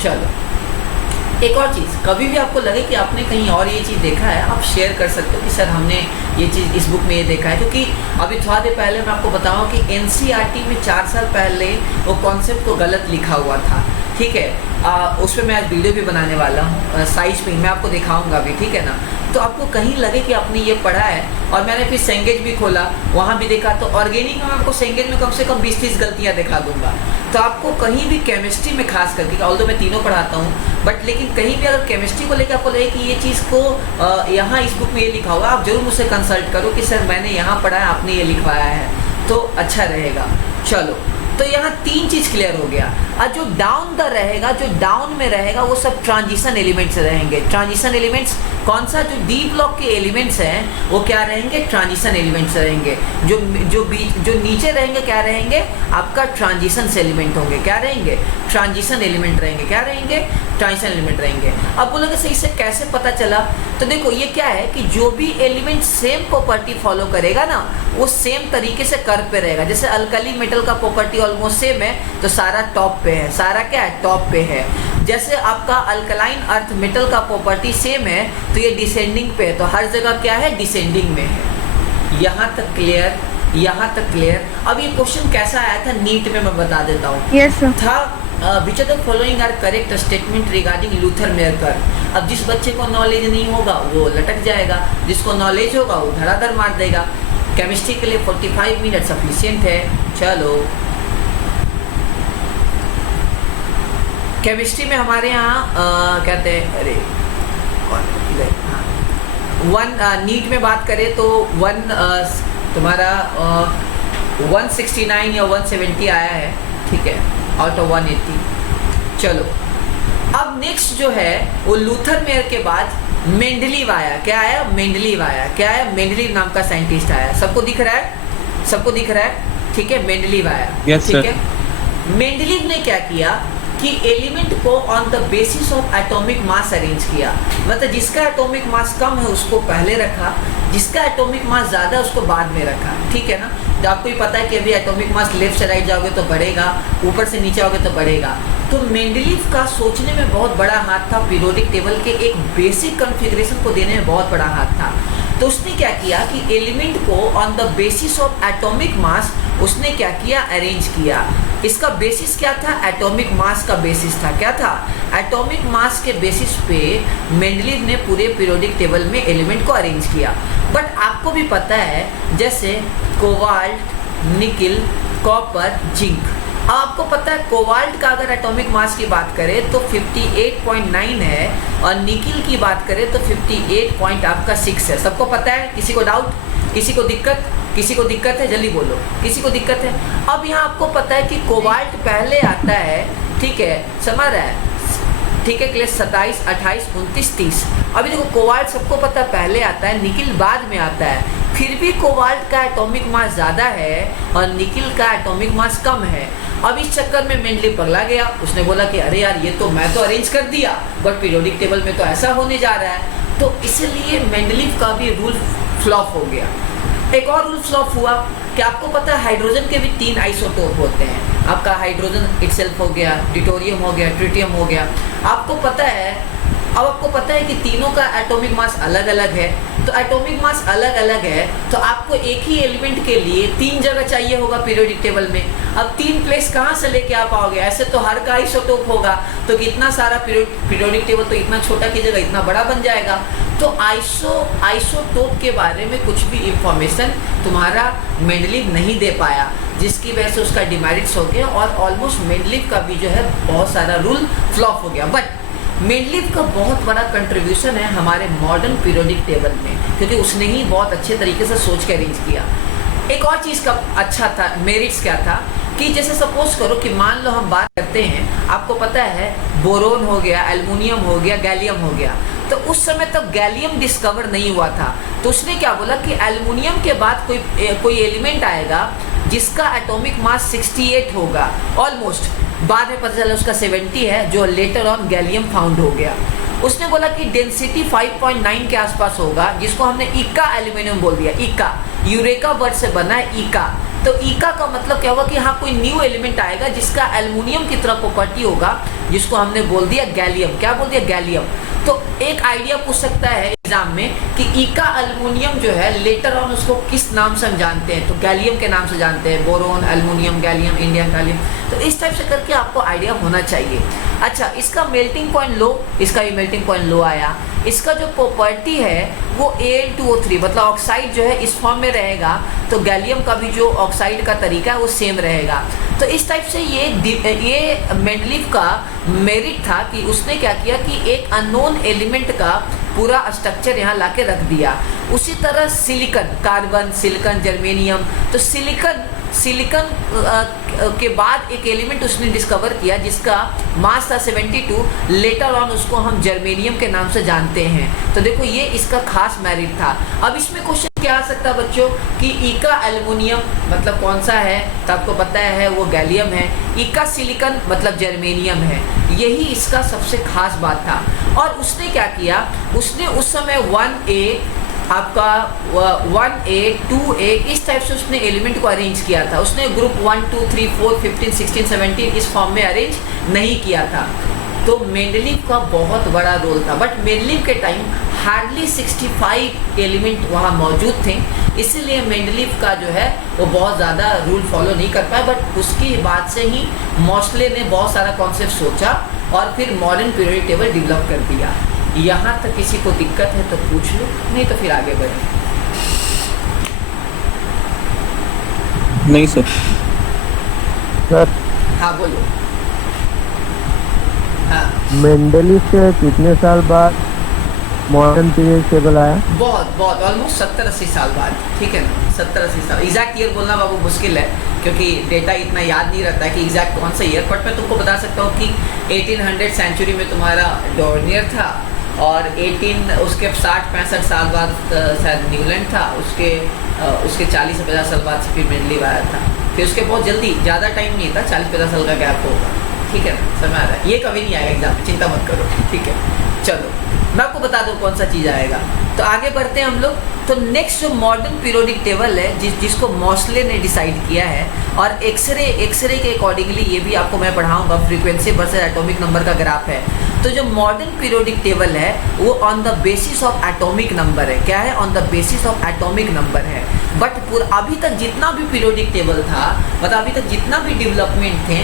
चलो एक और चीज़, कभी भी आपको लगे कि आपने कहीं और ये चीज़ देखा है, आप शेयर कर सकते हो कि सर हमने ये चीज़ इस बुक में ये देखा है। क्योंकि अभी थोड़ा देर पहले मैं आपको बताऊं कि एनसीईआरटी में 4 साल पहले वो कॉन्सेप्ट को गलत लिखा हुआ था। ठीक है। उस पर मैं आज वीडियो भी बनाने वाला हूँ, साइज पे मैं आपको दिखाऊंगा भी, ठीक है ना। तो आपको कहीं लगे कि आपने ये पढ़ा है, और मैंने फिर सेंगेज भी खोला, वहाँ भी देखा, तो ऑर्गेनिक में आपको सेंगेज में कम से कम 20-30 गलतियाँ दिखा दूंगा। तो आपको कहीं भी केमिस्ट्री में खास करके, ऑल्दो मैं तीनों पढ़ाता हूँ, बट लेकिन कहीं भी अगर केमिस्ट्री को लेकर आपको लगे कि ये चीज़ को यहाँ इस बुक में ये लिखा हुआ, आप जरूर मुझसे कंसल्ट करो कि सर मैंने यहाँ पढ़ा है, आपने ये लिखवाया है, तो अच्छा रहेगा। चलो, तो यहाँ 3 चीज़ क्लियर हो गया। और जो डाउन द रहेगा, जो डाउन में रहेगा, वो सब ट्रांजिशन एलिमेंट्स रहेंगे। ट्रांजिशन एलिमेंट्स कौन सा? जो डी ब्लॉक के एलिमेंट्स हैं वो क्या रहेंगे? ट्रांजिशन एलिमेंट्स रहेंगे। जो नीचे रहेंगे क्या रहेंगे? आपका ट्रांजिशन एलिमेंट होंगे। क्या रहेंगे? ट्रांजिशन एलिमेंट रहेंगे। क्या रहेंगे? ट्रांजिशन एलिमेंट रहेंगे। अब बोलोगे सही से कैसे पता चला? तो देखो ये क्या है कि जो भी एलिमेंट सेम प्रॉपर्टी फॉलो करेगा ना, वो सेम तरीके से कर्व पे रहेगा। जैसे अल्कली मेटल का प्रॉपर्टी ऑलमोस्ट सेम है, तो सारा टॉप पे है। सारा क्या है? टॉप पे है। जैसे आपका अल्कलाइन अर्थ मेटल का प्रॉपर्टी सेम है, तो ये डिसेंडिंग पे है, तो हर जगह क्या है? डिसेंडिंग में है। यहाँ तक क्लियर? यहाँ तक क्लियर? अब ये क्वेश्चन कैसा आया था नीट में, मैं बता देता हूँ। Yes sir. था which of the following are correct statement regarding Lothar Meyer curve. अब जिस बच्चे को नॉलेज नहीं होगा वो लटक जाएगा, जिसको नॉलेज होगा वो धड़ाधड़ मार देगा। केमिस्ट्री के लिए 45 मिनट सफिशिएंट है। चलो, केमिस्ट्री में हमारे यहाँ कहते हैं, अरे वन नीट में बात करें तो तुम्हारा 169 या 170 आया है, ठीक है, आउट ऑफ 180। चलो, अब नेक्स्ट जो है वो लूथर मेयर के बाद मेंडलीव आया। क्या आया? मेंडलीव आया। क्या है? मेंडलीव नाम का साइंटिस्ट आया। सबको दिख रहा है? सबको दिख रहा है? ठीक है, मेंडलीव आया। Yes, ठीक sir. है। मेंडलीव ने क्या किया कि एलिमेंट को on the basis of atomic mass arrange किया। मतलब जिसका एटॉमिक मास कम है उसको पहले रखा, जिसका एटॉमिक मास ज़्यादा है उसको बाद में रखा। ठीक है ना। तो आपको ही पता है कि अभी एटॉमिक मास लेफ्ट से राइट जाओगे तो बढ़ेगा, ऊपर से नीचे आओगे तो बढ़ेगा। तो मेंडलीव का सोचने में बहुत बड़ा हाथ था, पीरियोडिक टेबल के एक बेसिक कॉन्फ़िगरेशन को देने में बहुत बड़ा हाथ था। तो उसने क्या किया कि एलिमेंट को on the basis of atomic mass उसने क्या किया? अरेंज किया। इसका बेसिस क्या था? एटॉमिक मास का बेसिस था। क्या था? एटॉमिक मास के बेसिस पे मेंडलीव ने पूरे पीरियोडिक टेबल में एलिमेंट को अरेंज किया। बट आपको भी पता है जैसे कोबाल्ट, निकिल, कॉपर, जिंक। आपको पता है कोबाल्ट का अगर एटॉमिक मास की बात करें तो 58.9 है, और निकिल की बात करें तो 58.6 है। सबको पता है? किसी को डाउट? किसी को दिक्कत? किसी को दिक्कत है? जल्दी बोलो, किसी को दिक्कत है? अब यहाँ आपको पता है कि कोबाल्ट पहले आता है, ठीक है, समझ रहा है, ठीक है, क्लास 27, 28, 29, 30। अभी देखो कोबाल्ट सबको पता है पहले आता है, निकिल बाद में आता है। फिर भी कोबाल्ट का एटॉमिक मास ज़्यादा है और निकिल का एटॉमिक मास कम है। अब इस चक्कर में मेंडलीव पगला गया। उसने बोला कि अरे यार ये तो मैं तो अरेंज कर दिया, बट पीरियोडिक टेबल में तो ऐसा होने जा रहा है। तो इसलिए मेंडलीव का भी रूल फ्लॉप हो गया। एक और रूल फ्लॉप हुआ कि आपको पता है हाइड्रोजन के भी 3 आइसोटोप होते हैं। आपका हाइड्रोजन इटसेल्फ हो गया, ड्यूटेरियम हो गया, ट्रिटियम हो गया। आपको पता है, अब आपको पता है कि तीनों का एटॉमिक मास अलग अलग है। तो एटॉमिक मास अलग अलग है तो आपको एक ही एलिमेंट के लिए 3 जगह चाहिए होगा पीरियोडिक टेबल में। अब 3 प्लेस कहाँ से लेके आ पाओगे? ऐसे तो हर का आइसोटोप होगा, तो कितना सारा पीरियोडिक टेबल तो इतना छोटा की जगह इतना बड़ा बन जाएगा। तो आइसोटोप के बारे में कुछ भी इंफॉर्मेशन तुम्हारा मेंडलीव नहीं दे पाया, जिसकी वजह से उसका डिमेरिट्स हो गया और ऑलमोस्ट मेंडलीव का भी जो है बहुत सारा रूल फ्लॉप हो गया। बट मेंडलीव का बहुत बड़ा कंट्रीब्यूशन है हमारे मॉडर्न पीरियोडिक टेबल में, क्योंकि उसने ही बहुत अच्छे तरीके से सोच के अरेंज किया। एक और चीज़ का अच्छा था, मेरिट्स क्या था कि जैसे सपोज करो कि मान लो हम बात करते हैं, आपको पता है बोरोन हो गया, एल्युमिनियम हो गया, गैलियम हो गया। तो उस समय तक गैलियम डिस्कवर नहीं हुआ था। तो उसने क्या बोला कि एल्युमिनियम के बाद कोई एलिमेंट आएगा जिसका एटॉमिक मास 68 होगा ऑलमोस्ट। बाद में पता चला उसका 70 है, जो लेटर ऑन गैलियम फाउंड हो गया। उसने बोला कि डेंसिटी 5.9 के आसपास होगा, जिसको हमने इका एल्यूमिनियम बोल दिया। इका यूरेका वर्ड से बना है इका। तो इका का मतलब क्या होगा कि हाँ कोई न्यू एलिमेंट आएगा जिसका एल्युमिनियम की तरह प्रॉपर्टी होगा, जिसको हमने बोल दिया गैलियम। क्या बोल दिया? गैलियम। तो एक आइडिया पूछ सकता है एग्जाम में कि इका अल्युमिनियम जो है लेटर ऑन उसको किस नाम से हम जानते हैं? तो गैलियम के नाम से जानते हैं, boron, aluminium, gallium, indium gallium. तो इस टाइप से करके आपको आइडिया होना चाहिए। अच्छा, इसका मेल्टिंग पॉइंट लो, इसका भी मेल्टिंग पॉइंट लो आया। इसका जो प्रॉपर्टी है वो Al2O3 मतलब ऑक्साइड जो है इस फॉर्म में रहेगा, तो गैलियम का भी जो ऑक्साइड का तरीका है वो सेम रहेगा। तो इस टाइप से ये मेंडलीव का मेरिट था कि उसने क्या किया कि एक अननोन एलिमेंट का पूरा स्ट्रक्चर यहाँ लाके रख दिया। उसी तरह सिलिकन, कार्बन, सिलिकन, जर्मेनियम। तो सिलिकन के बाद एक एलिमेंट उसने डिस्कवर किया जिसका मास था 72, लेटर ऑन उसको हम जर्मेनियम के नाम से जानते हैं। तो देखो ये इसका खास मेरिट था। अब इसमें क्वेश्चन क्या आ सकता है बच्चों कि इका एल्युमिनियम मतलब कौन सा है? तो आपको पता है वो गैलियम है। इका सिलिकन मतलब जर्मेनियम है। यही इसका सबसे खास बात था। और उसने क्या किया, उसने उस समय 1A आपका 1A 2A इस टाइप से उसने एलिमेंट को अरेंज किया था। उसने ग्रुप 1 2 3 4 15 16 17 इस फॉर्म में अरेंज नहीं किया था। तो मेंडलीव का बहुत बड़ा रोल था। बट मेंडलीव के टाइम हार्डली 65 एलिमेंट वहाँ मौजूद थे, इसीलिए मेंडलीव का जो है वो बहुत ज़्यादा रूल फॉलो नहीं कर पाया। बट उसकी बात से ही मोस्ले ने बहुत सारा कॉन्सेप्ट सोचा और फिर मॉडर्न पीरियोडिक टेबल डेवलप कर दिया। यहाँ तक किसी को दिक्कत है तो पूछ लो, नहीं तो फिर आगे बढ़े। नहीं सर। हाँ बोलो। हाँ, मेंडलीव से कितने साल बाद मॉडर्न पीरियड टेबल आया? बहुत ऑलमोस्ट 70-80 साल बाद। ठीक है ना, 70-80 साल। एग्जैक्ट ईयर बोलना बाबू मुश्किल है क्योंकि डेटा इतना याद नहीं रहता है कि एग्जैक्ट कौन सा ईयर। बट मैं तुमको बता सकता हूँ कि 1800 सेंचुरी में तुम्हारा डॉर्नियर था और 18 उसके 60-65 साल बाद शायद न्यूलैंड था। उसके 40 से 50 साल बाद से फिर मेंडलीव आया था। फिर उसके बहुत जल्दी, ज़्यादा टाइम नहीं था, 40-50 साल का गैप होगा। ठीक है ना, समझ आ रहा है? ये कभी नहीं आएगा एग्जाम में, चिंता मत करो। ठीक है, चलो मैं आपको बता दूं कौन सा चीज़ आएगा। तो आगे बढ़ते हैं हम लोग। तो नेक्स्ट जो मॉडर्न पीरियोडिक टेबल है जिसको मोस्ले ने डिसाइड किया है, और एक्सरे के अकॉर्डिंगली ये भी आपको मैं पढ़ाऊंगा, फ्रीक्वेंसी वर्सेस एटॉमिक नंबर का ग्राफ है। तो जो मॉडर्न पीरियोडिक टेबल है वो on the basis of atomic number है। क्या है? On the basis of atomic number है। बट अभी तक जितना भी पीरियोडिक टेबल था, मतलब अभी तक जितना भी डेवलपमेंट थे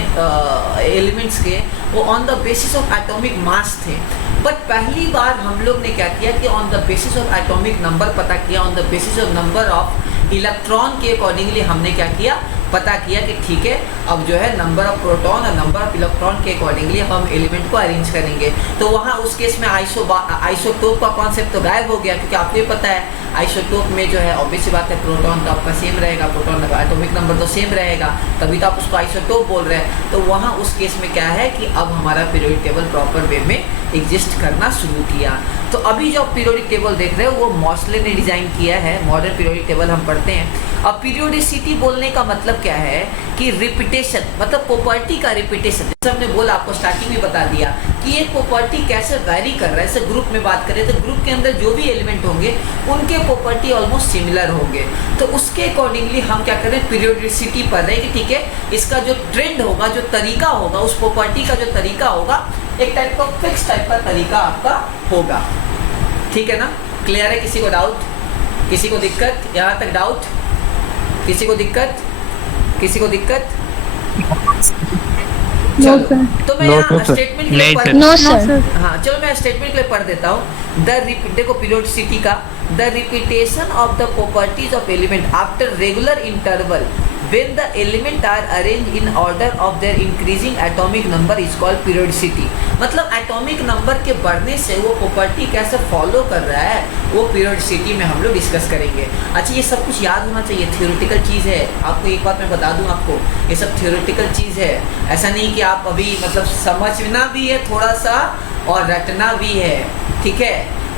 एलिमेंट्स के, वो on the basis of atomic mass थे। बट पहली बार हम लोग ने क्या किया कि on the basis of atomic number पता किया, on the basis of number of electron के अकॉर्डिंगली हमने क्या किया, पता किया कि ठीक है अब जो है नंबर ऑफ प्रोटॉन और नंबर ऑफ इलेक्ट्रॉन के अकॉर्डिंगली हम एलिमेंट को अरेंज करेंगे। तो वहाँ उस केस में आइसोटोप का कॉन्सेप्ट तो गायब हो गया, क्योंकि आपको ये पता है आइसोटोप में जो है ऑब्वियस सी बात है प्रोटॉन तो आपका सेम रहेगा, प्रोटॉन का एटॉमिक नंबर तो सेम रहेगा, तभी तो आप उसको आइसोटोप बोल रहे हैं। तो वहाँ उस केस में क्या है कि अब हमारा पीरियोडिक टेबल प्रॉपर वे में एग्जिस्ट करना शुरू किया। तो अभी जो पीरियोडिक टेबल देख रहे हो वो मोस्ले ने डिज़ाइन किया है। मॉडर्न पीरियोडिक टेबल हम पढ़ते हैं। अब पीरियोडिसिटी बोलने का मतलब क्या है कि रिपीटेशन, मतलब प्रॉपर्टी का रिपीटेशन। जैसे हमने बोला, आपको स्टार्टिंग में बता दिया कि एक प्रॉपर्टी कैसे वैरी कर रहा है। जैसे ग्रुप में बात करें तो ग्रुप के अंदर जो भी एलिमेंट होंगे उनके प्रॉपर्टी ऑलमोस्ट सिमिलर होंगे। तो उसके अकॉर्डिंगली हम क्या करें, पीरियोडिसिटी पढ़ रहे हैं कि ठीक है इसका जो ट्रेंड होगा, जो तरीका होगा, उस प्रॉपर्टी का जो तरीका होगा एक टाइप का फिक्स टाइप का तरीका आपका होगा। ठीक है ना, क्लियर है? किसी को डाउट, किसी को दिक्कत? यहाँ तक डाउट? किसी को दिक्कत? किसी को दिक्कत? चलो तो मैं यहाँ स्टेटमेंट के लिए हाँ चलो मैं स्टेटमेंट के लिए पढ़ देता हूँ। देखो पीरियोडिसिटी का, the repetition of the properties of element after regular interval when the element are arranged in order of their increasing atomic number is called periodicity। मतलब एटॉमिक नंबर के बढ़ने से वो प्रॉपर्टी कैसे फॉलो कर रहा है वो पीरियोडिसिटी में हम लोग डिस्कस करेंगे। अच्छा, ये सब कुछ याद होना चाहिए, थियोरेटिकल चीज़ है। आपको एक बात मैं बता दूं, आपको ये सब थियोरेटिकल चीज़ है। ऐसा नहीं कि आप अभी मतलब समझना भी है थोड़ा सा और रटना भी है। ठीक है,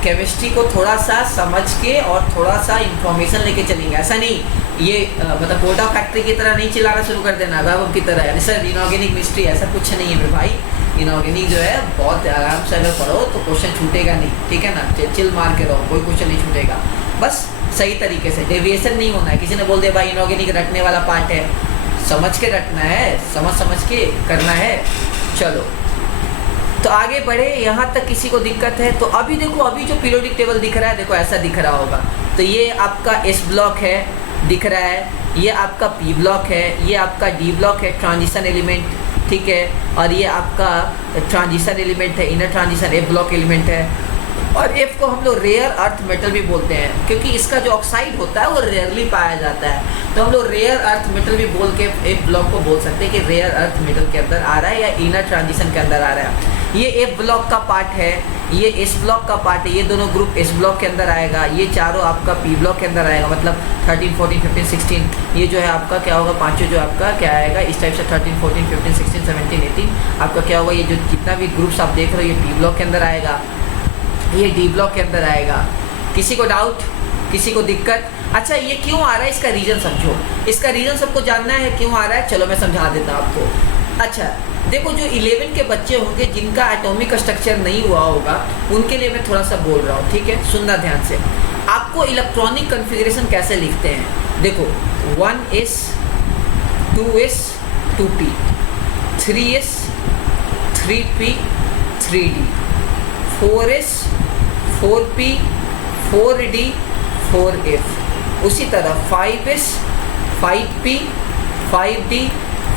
केमिस्ट्री को थोड़ा सा समझ के और थोड़ा सा इंफॉर्मेशन लेके चलेंगे। ऐसा नहीं ये मतलब कोटा फैक्ट्री की तरह नहीं चिल्लाना शुरू कर देना वैभव की तरह, यानी सर इनऑर्गेनिक मिस्ट्री, ऐसा कुछ नहीं है मेरे भाई। इनऑर्गेनिक जो है बहुत आराम से अगर पढ़ो तो क्वेश्चन छूटेगा नहीं। ठीक है ना, चिल मार के रहो, कोई क्वेश्चन नहीं छूटेगा। बस सही तरीके से डेविएशन नहीं होना है। किसी ने बोल दिया भाई इनऑर्गेनिक रटने वाला पार्ट है, समझ के रटना है, समझ के करना है। चलो तो आगे बढ़े, यहाँ तक किसी को दिक्कत है? तो अभी देखो, अभी जो पीरियोडिक टेबल दिख रहा है, देखो ऐसा दिख रहा होगा। तो ये आपका एस ब्लॉक है, दिख रहा है, ये आपका पी ब्लॉक है, ये आपका डी ब्लॉक है, ट्रांजिशन एलिमेंट, ठीक है, और ये आपका ट्रांजिशन एलिमेंट है, inner transition F block element है। और एफ को हम लोग रेयर अर्थ मेटल भी बोलते हैं, क्योंकि इसका जो ऑक्साइड होता है वो रेयरली पाया जाता है। तो हम लोग रेयर अर्थ मेटल भी बोल के एफ ब्लॉक को बोल सकते हैं कि रेयर अर्थ मेटल के अंदर आ रहा है या इनर ट्रांजिशन के अंदर आ रहा है। ये एफ ब्लॉक का पार्ट है, ये एस ब्लॉक का पार्ट है, ये दोनों ग्रुप एस ब्लॉक के अंदर आएगा, ये चारों आपका पी ब्लॉक के अंदर आएगा। मतलब 13, 14, 15, 16 ये जो है आपका क्या होगा, पांचों जो आपका क्या आएगा इस टाइप से 13, 14, 15, 16, 17, 18 आपका क्या होगा, ये जो जितना भी ग्रुप्स आप देख रहे हो ये पी ब्लॉक के अंदर आएगा, ये डी ब्लॉक के अंदर आएगा। किसी को डाउट, किसी को दिक्कत? अच्छा, ये क्यों आ रहा है, इसका रीज़न समझो। इसका रीज़न सबको जानना है क्यों आ रहा है, चलो मैं समझा देता हूँ आपको। अच्छा देखो, जो 11 के बच्चे होंगे जिनका एटॉमिक स्ट्रक्चर नहीं हुआ होगा उनके लिए मैं थोड़ा सा बोल रहा हूँ, ठीक है, सुनना ध्यान से। आपको इलेक्ट्रॉनिक कन्फिग्रेशन कैसे लिखते हैं, देखो 1s 2s 2p 3s 3p 3d 4s 4p 4d 4f, उसी तरह 5s 5p 5d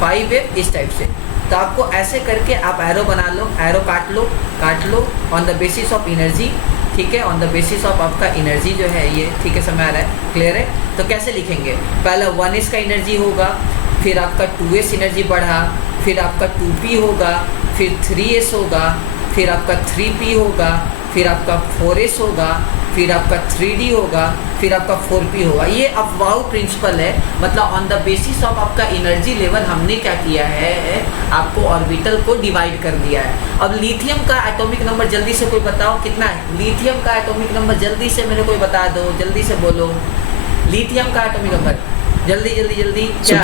5f, इस टाइप से। तो आपको ऐसे करके आप एरो बना लो, एरो काट लो on the basis of energy, ठीक है, ऑन द बेसिस ऑफ आपका एनर्जी जो है ये, ठीक है, समझ आ रहा है, क्लियर है? तो कैसे लिखेंगे, पहला 1s का एनर्जी होगा, फिर आपका 2s एनर्जी बढ़ा, फिर आपका 2p होगा, फिर 3s होगा, फिर आपका 3p होगा, फिर आपका 4s होगा, फिर आपका 3d होगा, फिर आपका 4p होगा। ये अफवाह प्रिंसिपल है, मतलब ऑन द बेसिस ऑफ आपका एनर्जी लेवल हमने क्या किया है, आपको ऑर्बिटल को डिवाइड कर दिया है। अब लिथियम का एटॉमिक नंबर जल्दी से कोई बताओ कितना है, लिथियम का एटॉमिक नंबर जल्दी से मेरे कोई बता दो, जल्दी से बोलो, लिथियम का एटॉमिक नंबर जल्दी क्या?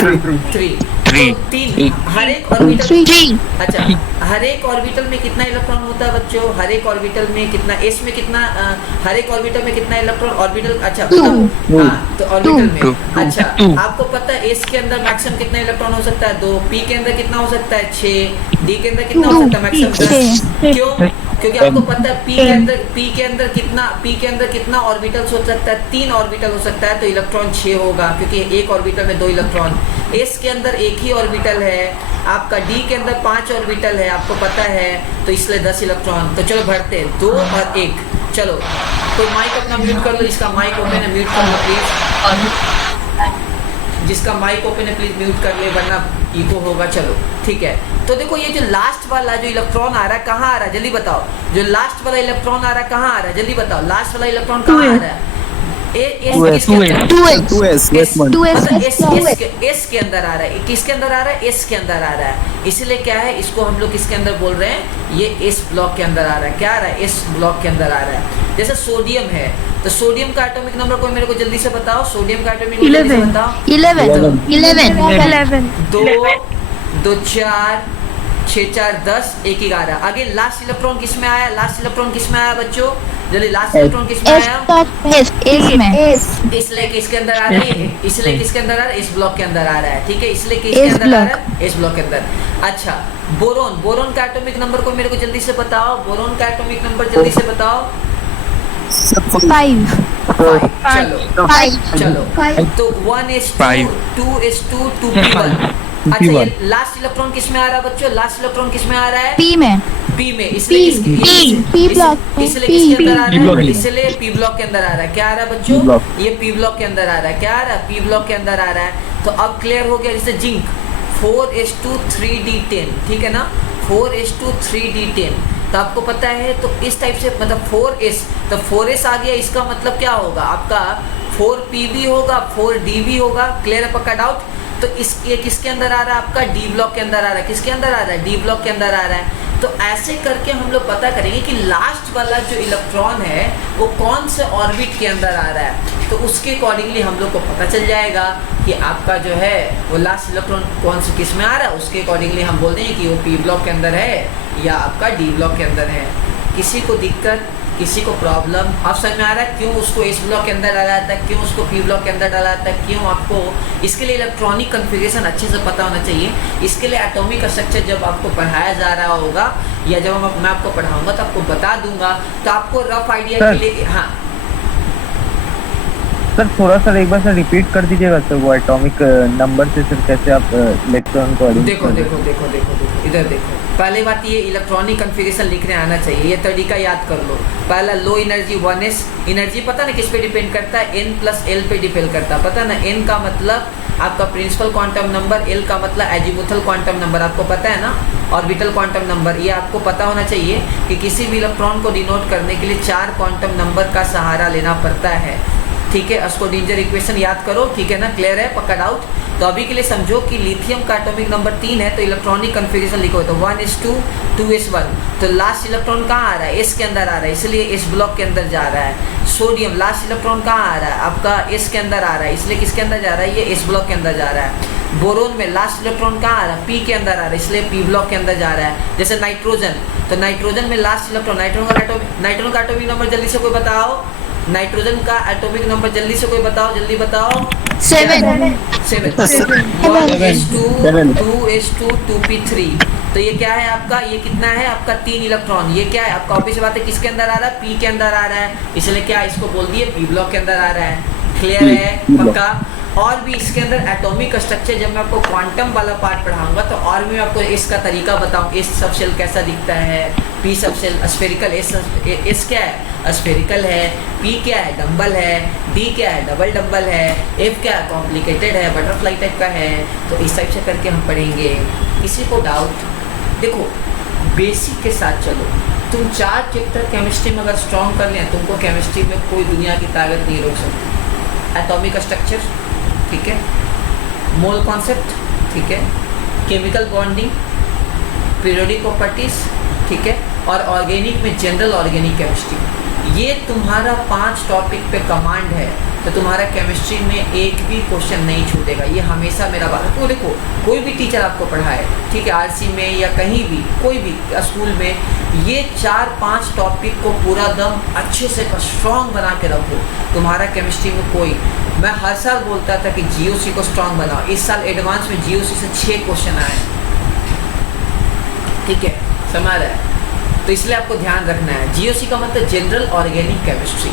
3। हर एक ऑर्बिटल, अच्छा हर एक ऑर्बिटल में कितना इलेक्ट्रॉन होता है बच्चों, हर एक ऑर्बिटल में कितना, एस में कितना, हर एक ऑर्बिटल में कितना इलेक्ट्रॉन, ऑर्बिटल, अच्छा बताओ, हाँ तो ऑर्बिटल में, अच्छा आपको पता है एस के अंदर मैक्सिमम कितना इलेक्ट्रॉन हो सकता है, 2, पी के अंदर कितना हो सकता है, 6, डी के अंदर कितना हो सकता है, मैक्सिमम 10। क्यों? क्योंकि आपको पता है पी के अंदर कितना ऑर्बिटल्स हो सकता है, 3 ऑर्बिटल हो सकता है, तो इलेक्ट्रॉन 6 होगा, क्योंकि एक ऑर्बिटल में 2 इलेक्ट्रॉन। एस के अंदर एक ही ऑर्बिटल है, आपका डी के अंदर 5 ऑर्बिटल है, आपको पता है, तो इसलिए 10 इलेक्ट्रॉन। तो चलो बढ़ते हैं, 2 और 1, चलो तो माइक अपना म्यूट कर लो, इसका माइक ओपन है म्यूट कर लो प्लीज, जिसका माइक ओपन है प्लीज म्यूट कर ले वरना इको होगा। चलो ठीक है, तो देखो ये जो लास्ट वाला जो इलेक्ट्रॉन आ रहा है कहाँ आ रहा है, जल्दी बताओ, जो लास्ट वाला इलेक्ट्रॉन आ रहा है कहाँ आ रहा है, जल्दी बताओ, लास्ट वाला इलेक्ट्रॉन कहाँ आ रहा है, एस के अंदर आ रहा है, किसके अंदर आ रहा है, एस के अंदर आ रहा है। इसलिए क्या है, इसको हम लोग किसके अंदर बोल रहे हैं, ये एस ब्लॉक के अंदर आ रहा है, क्या आ रहा है, एस ब्लॉक के अंदर आ रहा है। जैसे सोडियम है, तो सोडियम का एटॉमिक नंबर कोई मेरे को जल्दी से बताओ, सोडियम का एटॉमिक नंबर जल्दी से बताओ, 11 2 4 6 4 10 1 11। आगे लास्ट इलेक्ट्रॉन किसमें आया, लास्ट इलेक्ट्रॉन किसमें आया बच्चों, जल्दी लास्ट इलेक्ट्रॉन किसमें आया, इसलिए किसके अंदर आ रही है, इसलिए किसके अंदर आ रहा है, इस ब्लॉक के अंदर आ रहा है, ठीक है, इसलिए किसके अंदर आ रहा है, इस ब्लॉक के अंदर। अच्छा बोरोन, बोरोन का एटॉमिक नंबर को मेरे को जल्दी से बताओ, बोरोन का एटॉमिक नंबर जल्दी से बताओ, 5 चलो तो 1s2 2s2 2p1। अच्छा ये लास्ट इलेक्ट्रॉन किसमें आ रहा है बच्चों, लास्ट इलेक्ट्रॉन किसमें आ रहा है, P में, पी में, इसलिए इसलिए किसके अंदर आ रहा है, इसलिए पी ब्लॉक के अंदर आ रहा है, क्या आ रहा है बच्चों, ये पी ब्लॉक के अंदर आ रहा है, क्या आ रहा है, पी ब्लॉक के अंदर आ रहा है। तो अब क्लियर हो गया, जैसे जिंक 4s2 3d10, ठीक है ना, 4s2 3d10, तो आपको पता है, तो इस टाइप से मतलब 4s, तो 4s आ गया, इसका मतलब क्या होगा आपका 4p भी होगा 4d भी होगा, क्लियर है, पक्का डाउट। तो इस ये किसके अंदर आ रहा है आपका, डी ब्लॉक के अंदर आ रहा है, किसके अंदर आ रहा है, डी ब्लॉक के अंदर आ रहा है। तो ऐसे करके हम लोग पता करेंगे कि लास्ट वाला जो इलेक्ट्रॉन है वो कौन से ऑर्बिट के अंदर आ रहा है, तो उसके अकॉर्डिंगली हम लोग को पता चल जाएगा कि आपका जो है वो लास्ट इलेक्ट्रॉन कौन से किस में आ रहा है, उसके अकॉर्डिंगली हम बोल देंगे कि वो पी ब्लॉक के अंदर है या आपका डी ब्लॉक के अंदर है। किसी को दिक्कत, किसी को प्रॉब्लम अब समझ में आ रहा है क्यों उसको इस ब्लॉक के अंदर डाला जाता है, क्यों उसको पी ब्लॉक के अंदर डाला जाता है, क्यों आपको इसके लिए इलेक्ट्रॉनिक कन्फिगरेशन अच्छे से पता होना चाहिए। इसके लिए एटॉमिक स्ट्रक्चर जब आपको पढ़ाया जा रहा होगा या जब मैं आपको पढ़ाऊंगा तो आपको बता दूंगा, तो आपको रफ आइडिया के लिए। हाँ सर थोड़ा सा एक बार सर रिपीट कर दीजिएगा सर, वो एटॉमिक नंबर से सर कैसे आप इलेक्ट्रॉन को देखो इधर देखो। पहली बात ये इलेक्ट्रॉनिक कन्फिगरेशन लिखने आना चाहिए, ये तरीका याद कर लो। पहला लो एनर्जी 1s, एनर्जी पता ना किस पे डिपेंड करता है, n प्लस एल पे डिपेंड करता है, पता ना। n का मतलब आपका प्रिंसिपल क्वांटम नंबर, l का मतलब एजीमुथल क्वांटम नंबर, आपको पता है ना। ऑर्बिटल क्वांटम नंबर, ये आपको पता होना चाहिए कि किसी भी इलेक्ट्रॉन को डिनोट करने के लिए 4 क्वांटम नंबर का सहारा लेना पड़ता है, ठीक है। स्क्रोडिंजर इक्वेशन याद करो, ठीक है ना, क्लियर है, पक्का डाउट। तो अभी के लिए समझो कि लिथियम का एटॉमिक नंबर 3 है, तो इलेक्ट्रॉनिक कन्फिगरेशन लिखो तो 1s2 2s1, तो लास्ट इलेक्ट्रॉन कहाँ आ रहा है, s के अंदर आ रहा है, इसलिए इस ब्लॉक के अंदर जा रहा है। सोडियम लास्ट इलेक्ट्रॉन कहाँ आ रहा है, आपका s के अंदर आ रहा है, इसलिए किसके अंदर जा रहा है, ये इस ब्लॉक के अंदर जा रहा है। बोरोन में लास्ट इलेक्ट्रॉन कहाँ आ रहा है, p के अंदर आ रहा है, इसलिए p ब्लॉक के अंदर जा रहा है। जैसे नाइट्रोजन, तो नाइट्रोजन में लास्ट इलेक्ट्रॉन, नाइट्रोजन का एटॉमिक नंबर जल्दी से कोई बताओ, नाइट्रोजन का एटॉमिक नंबर जल्दी से कोई बताओ, जल्दी बताओ। 7 1s2 2s2 2p3, तो ये क्या है आपका, ये कितना है आपका 3 इलेक्ट्रॉन, ये क्या है आपका ऑब्वियस बात है किसके अंदर आ रहा है, p के अंदर आ रहा है, इसलिए क्या इसको बोल दिए p ब्लॉक के अंदर आ रहा है। क्लियर है, पक्का। और भी इसके अंदर एटॉमिक स्ट्रक्चर जब मैं आपको क्वांटम वाला पार्ट पढ़ाऊंगा तो और भी मैं आपको इसका तरीका बताऊं, एस सब शेल कैसा दिखता है, पी सब शेल स्फेरिकल, एस क्या है स्फेरिकल है, पी क्या है डम्बल है, डी क्या है डबल डम्बल है, एफ क्या है कॉम्प्लिकेटेड है, बटरफ्लाई टाइप का है। तो इस टाइप से करके हम पढ़ेंगे। किसी को डाउट, देखो बेसिक के साथ चलो। तुम 4 चैप्टर केमिस्ट्री में अगर स्ट्रॉन्ग कर लें, तुमको केमिस्ट्री में कोई दुनिया की ताकत नहीं रोक सकती। एटॉमिक स्ट्रक्चर, ठीक है, मोल कॉन्सेप्ट, ठीक है, केमिकल बॉन्डिंग, पीरियोडिक प्रॉपर्टीज, ठीक है, और ऑर्गेनिक में जनरल ऑर्गेनिक केमिस्ट्री, ये तुम्हारा 5 टॉपिक पे कमांड है, तो तुम्हारा केमिस्ट्री में एक भी क्वेश्चन नहीं छूटेगा। ये हमेशा मेरा बात है। तो देखो कोई भी टीचर आपको पढ़ाए, ठीक है, आरसी में या कहीं भी कोई भी स्कूल में, ये 4-5 टॉपिक को पूरा दम अच्छे से स्ट्रॉन्ग बना के रखो। तुम्हारा केमिस्ट्री में कोई, मैं हर साल बोलता था कि जीओसी को स्ट्रॉन्ग बनाओ, इस साल एडवांस में जीओसी से 6 क्वेश्चन आए, ठीक है, समझ रहा है। तो इसलिए आपको ध्यान रखना है, जीओसी का मतलब जनरल ऑर्गेनिक केमिस्ट्री।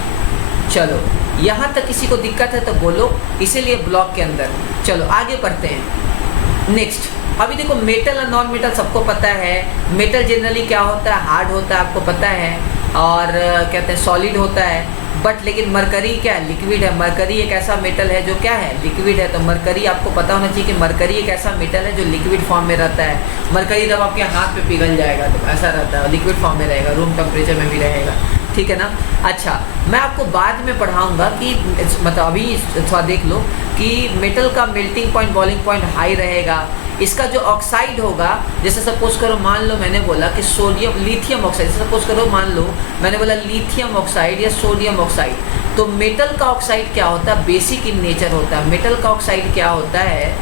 चलो यहाँ तक किसी को दिक्कत है तो बोलो, इसीलिए ब्लॉक के अंदर। चलो आगे बढ़ते हैं। नेक्स्ट, अभी देखो मेटल और नॉन मेटल सबको पता है। मेटल जनरली क्या होता है, हार्ड होता है, आपको पता है, और कहते हैं सॉलिड होता है। बट लेकिन मरकरी क्या है, लिक्विड है। मरकरी एक ऐसा मेटल है जो क्या है, लिक्विड है। तो मरकरी आपको पता होना चाहिए कि मरकरी एक ऐसा मेटल है जो लिक्विड फॉर्म में रहता है। मरकरी जब आपके हाथ पे पिघल जाएगा तो ऐसा रहता है, लिक्विड फॉर्म में रहेगा, रूम टेम्परेचर में भी रहेगा, ठीक है ना। अच्छा, मैं आपको बाद में पढ़ाऊंगा कि मतलब अभी थोड़ा देख लो कि मेटल का melting point, boiling point high रहेगा। इसका जो ऑक्साइड होगा, जैसे सपोज करो मान लो मैंने बोला कि सोडियम, लिथियम ऑक्साइड, सपोज करो मान लो मैंने बोला लिथियम ऑक्साइड या सोडियम ऑक्साइड, तो मेटल का ऑक्साइड क्या होता है, बेसिक इन नेचर होता है। मेटल का ऑक्साइड क्या होता है,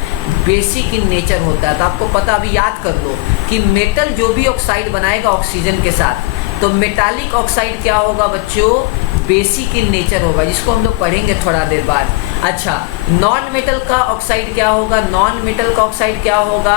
बेसिक इन नेचर होता है। तो आपको पता, अभी याद कर लो कि मेटल जो भी ऑक्साइड बनाएगा ऑक्सीजन के साथ, तो मेटालिक ऑक्साइड क्या होगा बच्चों, बेसिक इन नेचर होगा, जिसको हम लोग पढ़ेंगे थोड़ा देर बाद। अच्छा, नॉन मेटल का ऑक्साइड क्या होगा, नॉन मेटल का ऑक्साइड क्या होगा,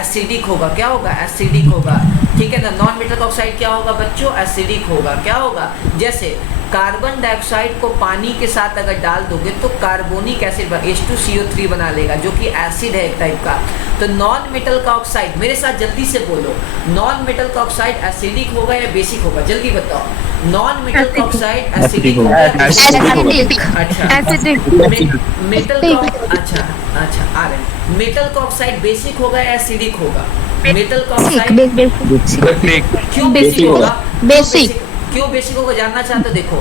एसिडिक होगा। क्या होगा, एसिडिक होगा, ठीक है ना। नॉन मेटल का ऑक्साइड क्या होगा बच्चों, एसिडिक होगा। क्या होगा, जैसे कार्बन डाइऑक्साइड को पानी के साथ अगर डाल दोगे तो कार्बोनिक एसिड H2CO3 बना लेगा, जो कि एसिड है एक टाइप का। तो नॉन मेटल का ऑक्साइड, मेरे साथ जल्दी से बोलो, नॉन मेटल का ऑक्साइड एसिडिक होगा या बेसिक होगा, जल्दी बताओ। नॉन मेटल का ऑक्साइड एसिडिक होगा, अच्छा। मेटल का, अच्छा आ रहे, मेटल का ऑक्साइड बेसिक होगा या एसिडिक होगा, मेटल का ऑक्साइड क्यों बेसिक होगा, बेसिक क्यों बेसिक होगा जानना चाहते हो। देखो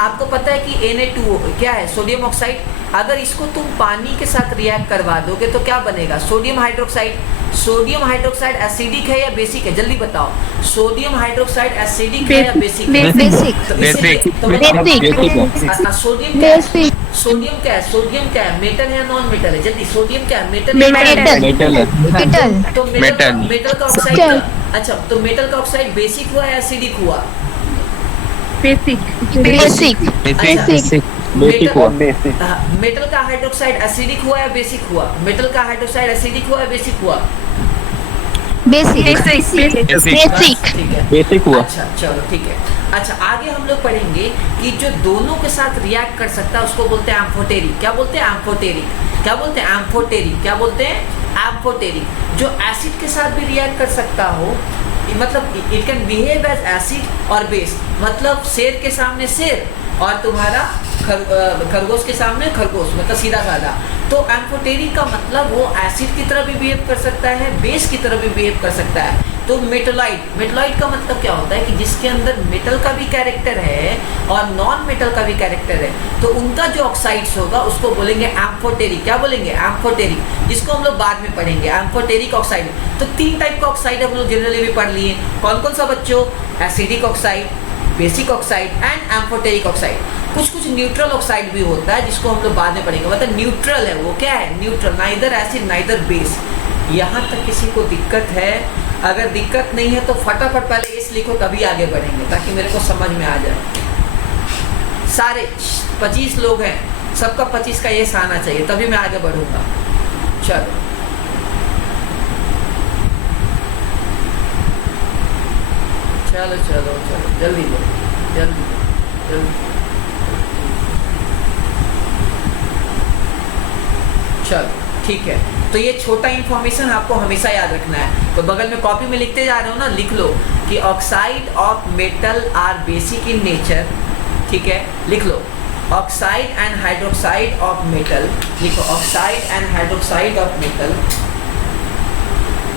आपको पता है कि Na2 क्या है, सोडियम ऑक्साइड, अगर इसको तुम पानी के साथ रिएक्ट करवा दोगे तो क्या बनेगा, sodium hydroxide. Sodium hydroxide acidic है या बेसिक है, जल्दी बताओ। सोडियम हाइड्रोक्साइड एसिडिक है या बेसिक है, बेसिक। सोडियम क्या है, सोडियम क्या है, सोडियम क्या है, मेटल है या नॉन मेटल है, जल्दी। सोडियम क्या है, मेटल है। तो मेटल का ऑक्साइड, अच्छा तो मेटल का ऑक्साइड बेसिक हुआ या एसिडिक हुआ, बेसिक बेसिक मेटल हुआ। बेसिक मेटल का हाइड्रोक्साइड एसिडिक हुआ या बेसिक हुआ? मेटल का हाइड्रोक्साइड एसिडिक हुआ या बेसिक हुआ? बेसिक ठीक है, बेसिक हुआ। अच्छा चलो ठीक है। अच्छा आगे हम लोग पढ़ेंगे कि जो दोनों के साथ रिएक्ट कर सकता है उसको बोलते हैं एम्फोटेरिक। क्या बोलते हैं? एम्फोटेरिक। क्या बोलते हैं? एम्फोटेरिक। क्या बोलते हैं? एम्फोटेरिक। जो एसिड के साथ भी रिएक्ट कर सकता हो, मतलब it can behave as acid और बेस। मतलब शेर के सामने शेर और तुम्हारा खरगोश के सामने खरगोश, मतलब सीधा साधा। तो एम्फोटेरिक का मतलब वो एसिड की तरह भी बिहेव कर सकता है, बेस की तरह भी बिहेव कर सकता है। तो मेटलाइट का मतलब क्या होता है कि जिसके अंदर मेटल का भी कैरेक्टर है और नॉन मेटल का भी कैरेक्टर है, तो उनका जो ऑक्साइड्स होगा उसको बोलेंगे एम्फोटेरिक। क्या बोलेंगे? एम्फोटेरिक। जिसको हम लोग बाद में पढ़ेंगे, एम्फोटेरिक ऑक्साइड। तो 3 टाइप का ऑक्साइड हम लोग जनरली भी पढ़ लिए। कौन कौन सा बच्चों? Acidic oxide, basic oxide and amphoteric oxide. कुछ न्यूट्रल ऑक्साइड भी होता है जिसको हम लोग बाद में पढ़ेंगे। मतलब न्यूट्रल है वो। क्या है? Neutral, neither acid neither base. यहाँ तक किसी को दिक्कत है? अगर दिक्कत नहीं है तो फटाफट पहले इस लिखो, तभी आगे बढ़ेंगे ताकि मेरे को समझ में आ जाए। सारे 25 लोग हैं, सबका 25 का ये आना चाहिए, तभी मैं आगे बढ़ूंगा। चलो चलो चलो चलो जल्दी जल्दी जल्दी। चलो ठीक है। तो ये छोटा इंफॉर्मेशन आपको हमेशा याद रखना है। तो बगल में कॉपी में लिखते जा रहे हो ना, लिख लो कि oxide of metal are basic in nature. ठीक है, लिख लो oxide and hydroxide of metal. लिखो oxide and hydroxide of metal.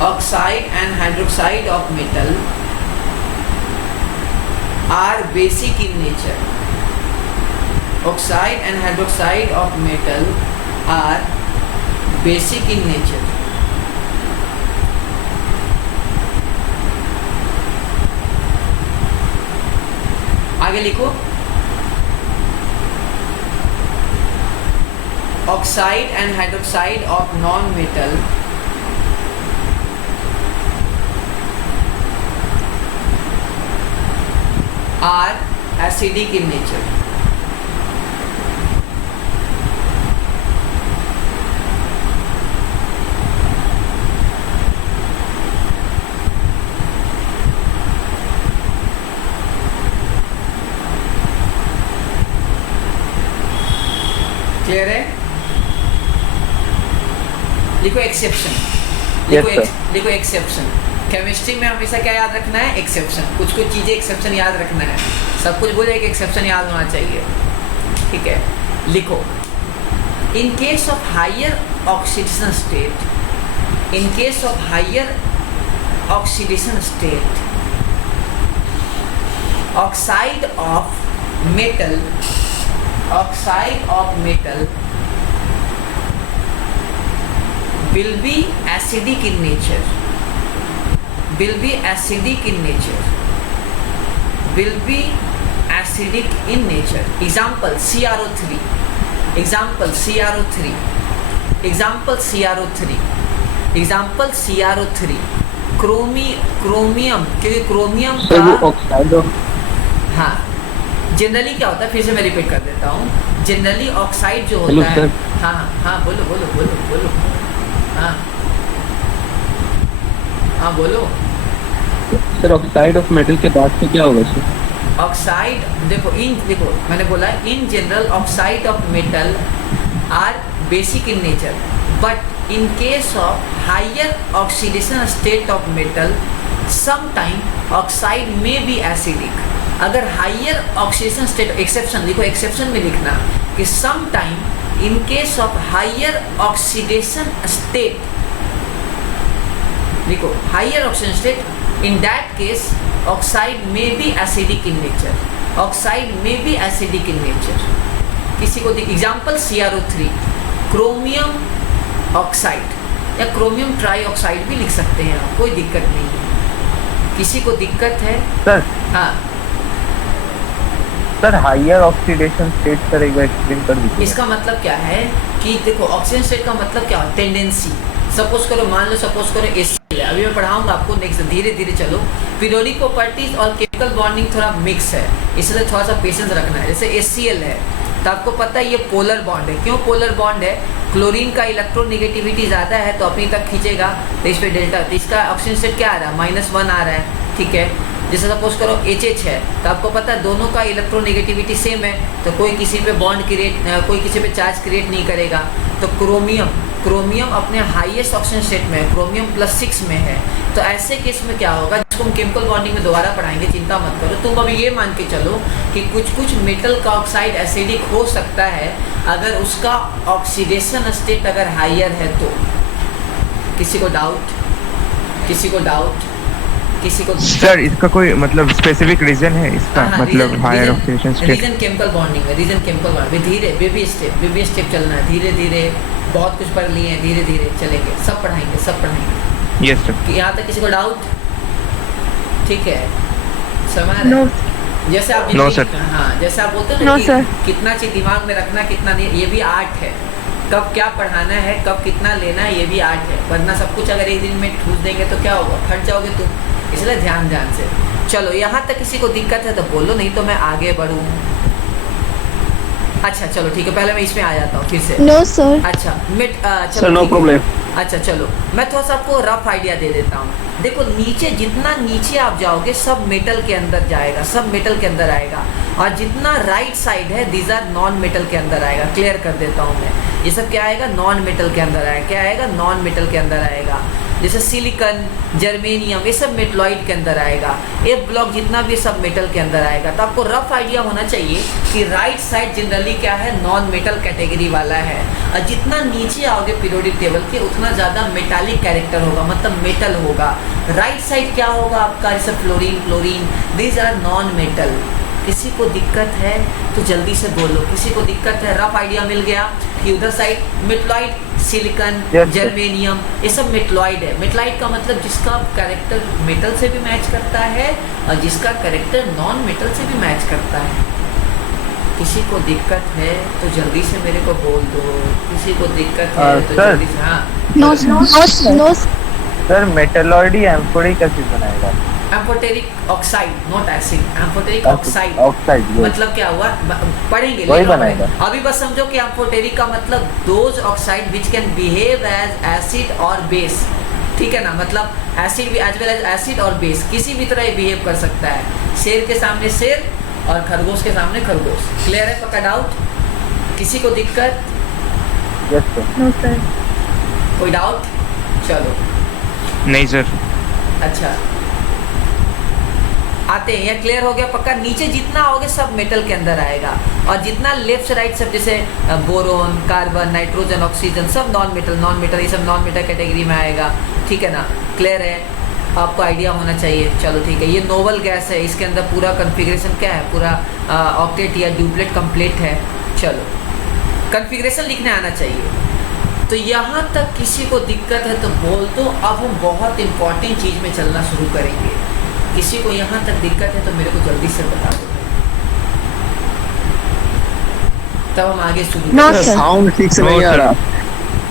Oxide and hydroxide of metal are basic in nature. Oxide and hydroxide of metal are basic in nature. आगे लिखो oxide and hydroxide of non-metal are acidic in nature. Clear है? लिखो exception. लिखो exception. Chemistry में हमेशा क्या याद रखना है? एक्सेप्शन। कुछ चीज़ें एक्सेप्शन याद रखना है। सब कुछ बोले कि एक्सेप्शन याद होना चाहिए। ठीक है, लिखो in case of higher oxidation state, in case of higher oxidation state, oxide of metal, oxide of metal will be acidic in nature, will be acidic in nature, will be acidic in nature. Example CrO3, example CrO3, example CrO3, example CrO3, chromium, क्योंकि chromium का हाँ generally क्या होता है, फिर से मैं repeat कर देता हूँ। जनरली ऑक्साइड जो होता है, हाँ हाँ बोलो बोलो बोलो बोलो, हाँ हाँ बोलो सर। ऑक्साइड ऑफ मेटल के बाद से क्या होगा सर? ऑक्साइड देखो मैंने बोला in general oxide of metal are basic in nature, but in case of higher oxidation state of metal sometime oxide may be acidic. अगर हायर ऑक्सीडेशन स्टेट, एक्सेप्शन लिखो, एक्सेप्शन में लिखना कि sometime in case of higher oxidation state, लिखो higher oxidation state, in that case oxide may be acidic in nature, oxide may be acidic in nature. किसी को example CrO3, chromium oxide या chromium try oxide भी लिख सकते हैं आप, कोई दिक्कत नहीं है। किसी को दिक्कत है सर? हाँ sir higher oxidation state sir एक बार एक्सप्लेन कर दीजिए। इसका मतलब क्या है कि देखो ऑक्सीजन स्टेट का मतलब क्या है? टेंडेंसी। सपोज करो, मान लो सपोज करो एसिड धीरे, अभी मैं पढ़ाऊंगा आपको नेक्स्ट, धीरे धीरे चलो। पीरियोडिक प्रॉपर्टीज और केमिकल बॉन्डिंग थोड़ा मिक्स है, इसलिए थोड़ा सा पेशेंस रखना है। जैसे HCl है तो आपको पता है ये पोलर बॉन्ड है। क्यों पोलर बॉन्ड है? क्लोरीन का इलेक्ट्रोनेगेटिविटी ज़्यादा है तो अपनी तक खींचेगा, तो इस पर डेल्टा, तो इसका ऑक्सीजन स्टेट क्या आ रहा है? -1 आ रहा है, ठीक है। जैसे सपोज करो HH है तो आपको पता है दोनों का इलेक्ट्रोनेगेटिविटी सेम है, तो कोई किसी पे बॉन्ड क्रिएट, कोई किसी पे चार्ज क्रिएट नहीं करेगा। तो क्रोमियम अपने हाईएस्ट ऑक्सीजन स्टेट में है, क्रोमियम +6 में है। तो ऐसे केस में क्या होगा, जिसको हम केमिकल बॉन्डिंग में दोबारा पढ़ाएंगे, चिंता मत करो। तुम अभी ये मान के चलो कि कुछ मेटल का ऑक्साइड एसिडिक हो सकता है अगर उसका ऑक्सीडेशन स्टेट अगर हाइयर है तो। किसी को डाउट? सर इसका कोई मतलब स्पेसिफिक रीजन है इसका? मतलब higher oxidation state reason chemical bonding है, रीजन केमिकल बॉन्डिंग। धीरे बेबी स्टेप चलना है, धीरे धीरे, बहुत कुछ पढ़ लिए हैं, धीरे धीरे चलेंगे, सब पढ़ाएंगे। Yes sir. यहाँ तक किसी को डाउट? ठीक है, समझ नो जैसे आप No, sir. हाँ, जैसे आप बोलते हो ना No, कि sir. कितना चीज दिमाग में रखना, कितना नहीं, ये भी आर्ट है। कब क्या पढ़ाना है, कब कितना लेना है, ये भी आर्ट है। वरना सब कुछ अगर एक दिन में ठूस देंगे तो क्या होगा, फट जाओगे तुम। इसलिए ध्यान से। चलो यहाँ तक किसी को दिक्कत है तो बोलो, नहीं तो मैं आगे बढ़ूँ। अच्छा चलो ठीक है, पहले मैं इसमें आ जाता हूँ फिर से। No sir. अच्छा चलो सर नो ठीक है। प्रॉब्लम। अच्छा चलो मैं थोड़ा सा आपको रफ आइडिया दे देता हूँ। देखो नीचे, जितना नीचे आप जाओगे सब मेटल के अंदर जाएगा, सब मेटल के अंदर आएगा। और जितना राइट साइड है दीज आर नॉन मेटल के अंदर आएगा। क्लियर कर देता हूँ मैं, ये सब क्या आएगा? नॉन मेटल के अंदर आएगा। क्या आएगा? नॉन मेटल के अंदर आएगा। जैसे सिलिकॉन, जर्मेनियम, ये सब मेटलॉइड के अंदर आएगा। एक ब्लॉक जितना भी सब मेटल के अंदर आएगा। तो आपको रफ आइडिया होना चाहिए कि राइट साइड जनरली क्या है? नॉन मेटल कैटेगरी वाला है। और जितना नीचे आओगे पीरियोडिक टेबल के उतना ज़्यादा मेटालिक कैरेक्टर होगा, मतलब मेटल होगा। राइट साइड क्या होगा आपका? जैसे fluorine, these are non metal. किसी को दिक्कत है तो जल्दी से बोलो, किसी को दिक्कत है? रफ आइडिया मिल गया कि उधर साइड मेटलॉइड, सिलिकॉन, जर्मेनियम, ये सब मेटलॉइड है। मेटलॉइड का मतलब जिसका कैरेक्टर मेटल से भी मैच करता है और जिसका कैरेक्टर नॉन मेटल से भी मैच करता है। किसी को दिक्कत है तो जल्दी से मेरे को बोल दो। किसी को दिक्कत है तो सर। जल्दी से। हाँ नो सर मेटलॉइड एम्फोरिक एसिड बनाएगा। Amphoteric oxide, not acid, amphoteric oxide. Oxide मतलब क्या हुआ, पढ़ेंगे वही लेकिन बनेगा। अभी बस समझो कि एम्फोटेरिक का मतलब those oxide which can behave as acid और बेस। ठीक है ना, मतलब एसिड भी एज वेल एज एसिड और बेस, किसी भी तरह बिहेव कर सकता है। शेर के सामने शेर और खरगोश के सामने खरगोश। क्लियर है? पक्का डाउट? किसी को दिक्कत? Yes sir. No sir. कोई डाउट? चलो नहीं सर। अच्छा आते हैं, यह क्लियर हो गया पक्का। नीचे जितना आओगे सब मेटल के अंदर आएगा और जितना लेफ्ट से राइट सब, जैसे बोरोन, कार्बन, नाइट्रोजन, ऑक्सीजन, सब नॉन मेटल, ये सब नॉन मेटल कैटेगरी में आएगा। ठीक है ना? क्लियर है? आपको आइडिया होना चाहिए। चलो ठीक है, ये नोवल गैस है, इसके अंदर पूरा कन्फिग्रेशन क्या है? पूरा ऑक्टेट या ड्यूप्लेट कंप्लीट है। चलो कन्फिग्रेशन लिखने आना चाहिए। तो यहाँ तक किसी को दिक्कत है तो बोल दो। अब हम बहुत इंपॉर्टेंट चीज़ में चलना शुरू करेंगे। किसी को यहाँ तक दिक्कत है तो मेरे को जल्दी से बता दो, तब हम आगे शुरू No, करेंगे। sir. साउंड ठीक से नहीं आ रहा।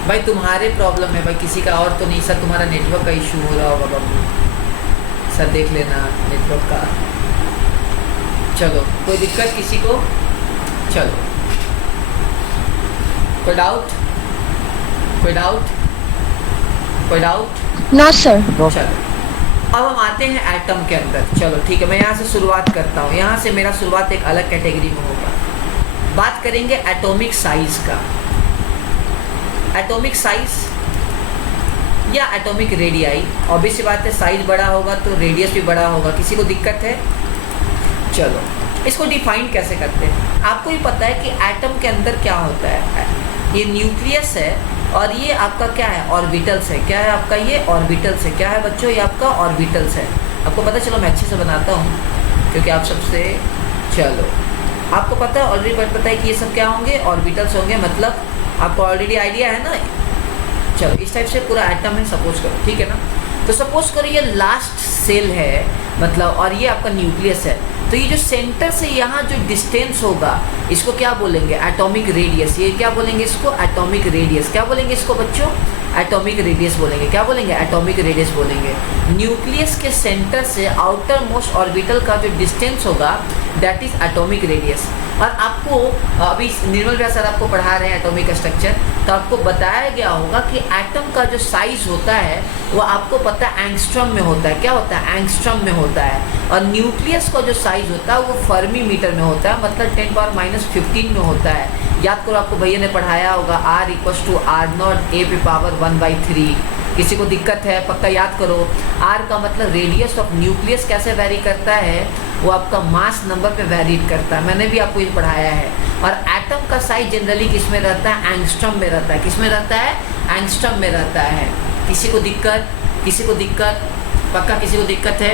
भाई तुम्हारे प्रॉब्लम है भाई, किसी का और तो नहीं। सर तुम्हारा नेटवर्क का इशू हो रहा होगा बाबू, सर देख लेना नेटवर्क का। चलो कोई दिक्कत किसी को? चलो कोई डाउट? No sir. चलो अब हम आते हैं एटम के अंदर। चलो ठीक है, मैं यहाँ से शुरुआत करता हूँ। यहाँ से मेरा शुरुआत एक अलग कैटेगरी में होगा। बात करेंगे एटॉमिक साइज का। एटॉमिक साइज या एटॉमिक रेडियाई, ऑब्वियस सी बात है, साइज बड़ा होगा तो रेडियस भी बड़ा होगा। किसी को दिक्कत है? चलो इसको डिफाइन कैसे करते हैं? आपको ही पता है कि एटम के अंदर क्या होता है। ये न्यूक्लियस है और ये आपका क्या है? ऑर्बिटल्स है। क्या है आपका? ये ऑर्बिटल्स है। क्या है बच्चों? ये आपका ऑर्बिटल्स है। आपको पता, चलो मैं अच्छे से बनाता हूँ क्योंकि आप सबसे, चलो आपको पता है, ऑलरेडी पता है कि ये सब क्या होंगे? ऑर्बिटल्स होंगे। मतलब आपको ऑलरेडी आइडिया है ना। चलो इस टाइप से पूरा एटम है, सपोज करो। ठीक है ना? तो सपोज करो ये लास्ट सेल है, मतलब, और ये आपका न्यूक्लियस है। तो ये जो सेंटर से यहाँ जो डिस्टेंस होगा इसको क्या बोलेंगे? Atomic radius. ये क्या बोलेंगे इसको? Atomic radius. क्या बोलेंगे इसको बच्चों? एटॉमिक रेडियस बोलेंगे। क्या बोलेंगे? एटॉमिक रेडियस बोलेंगे। न्यूक्लियस के सेंटर से आउटर मोस्ट ऑर्बिटल का जो डिस्टेंस होगा दैट इज एटॉमिक रेडियस। और आपको अभी निर्मल व्यास सर आपको पढ़ा रहे हैं एटॉमिक स्ट्रक्चर, तो आपको बताया गया होगा कि एटम का जो साइज होता है वो आपको पता है एंगस्ट्रॉम में होता है। क्या होता है? एंगस्ट्रॉम में होता है। और न्यूक्लियस का जो साइज होता है वो फर्मी मीटर में होता है, मतलब 10⁻⁻15 में होता है। याद करो, आपको भैया ने पढ़ाया होगा R = R0 A⁻⁴ किसी को दिक्कत है? पक्का याद करो। R का मतलब रेडियस ऑफ न्यूक्लियस कैसे वैरी करता है, वो आपका मास नंबर पे वैरी करता है। मैंने भी आपको ये पढ़ाया है। और एटम का साइज जनरली किस में रहता है? एंगस्ट्रॉम में रहता है। किस में रहता है? एंगस्ट्रॉम में रहता है। किसी को दिक्कत? किसी को दिक्कत? पक्का किसी को दिक्कत है?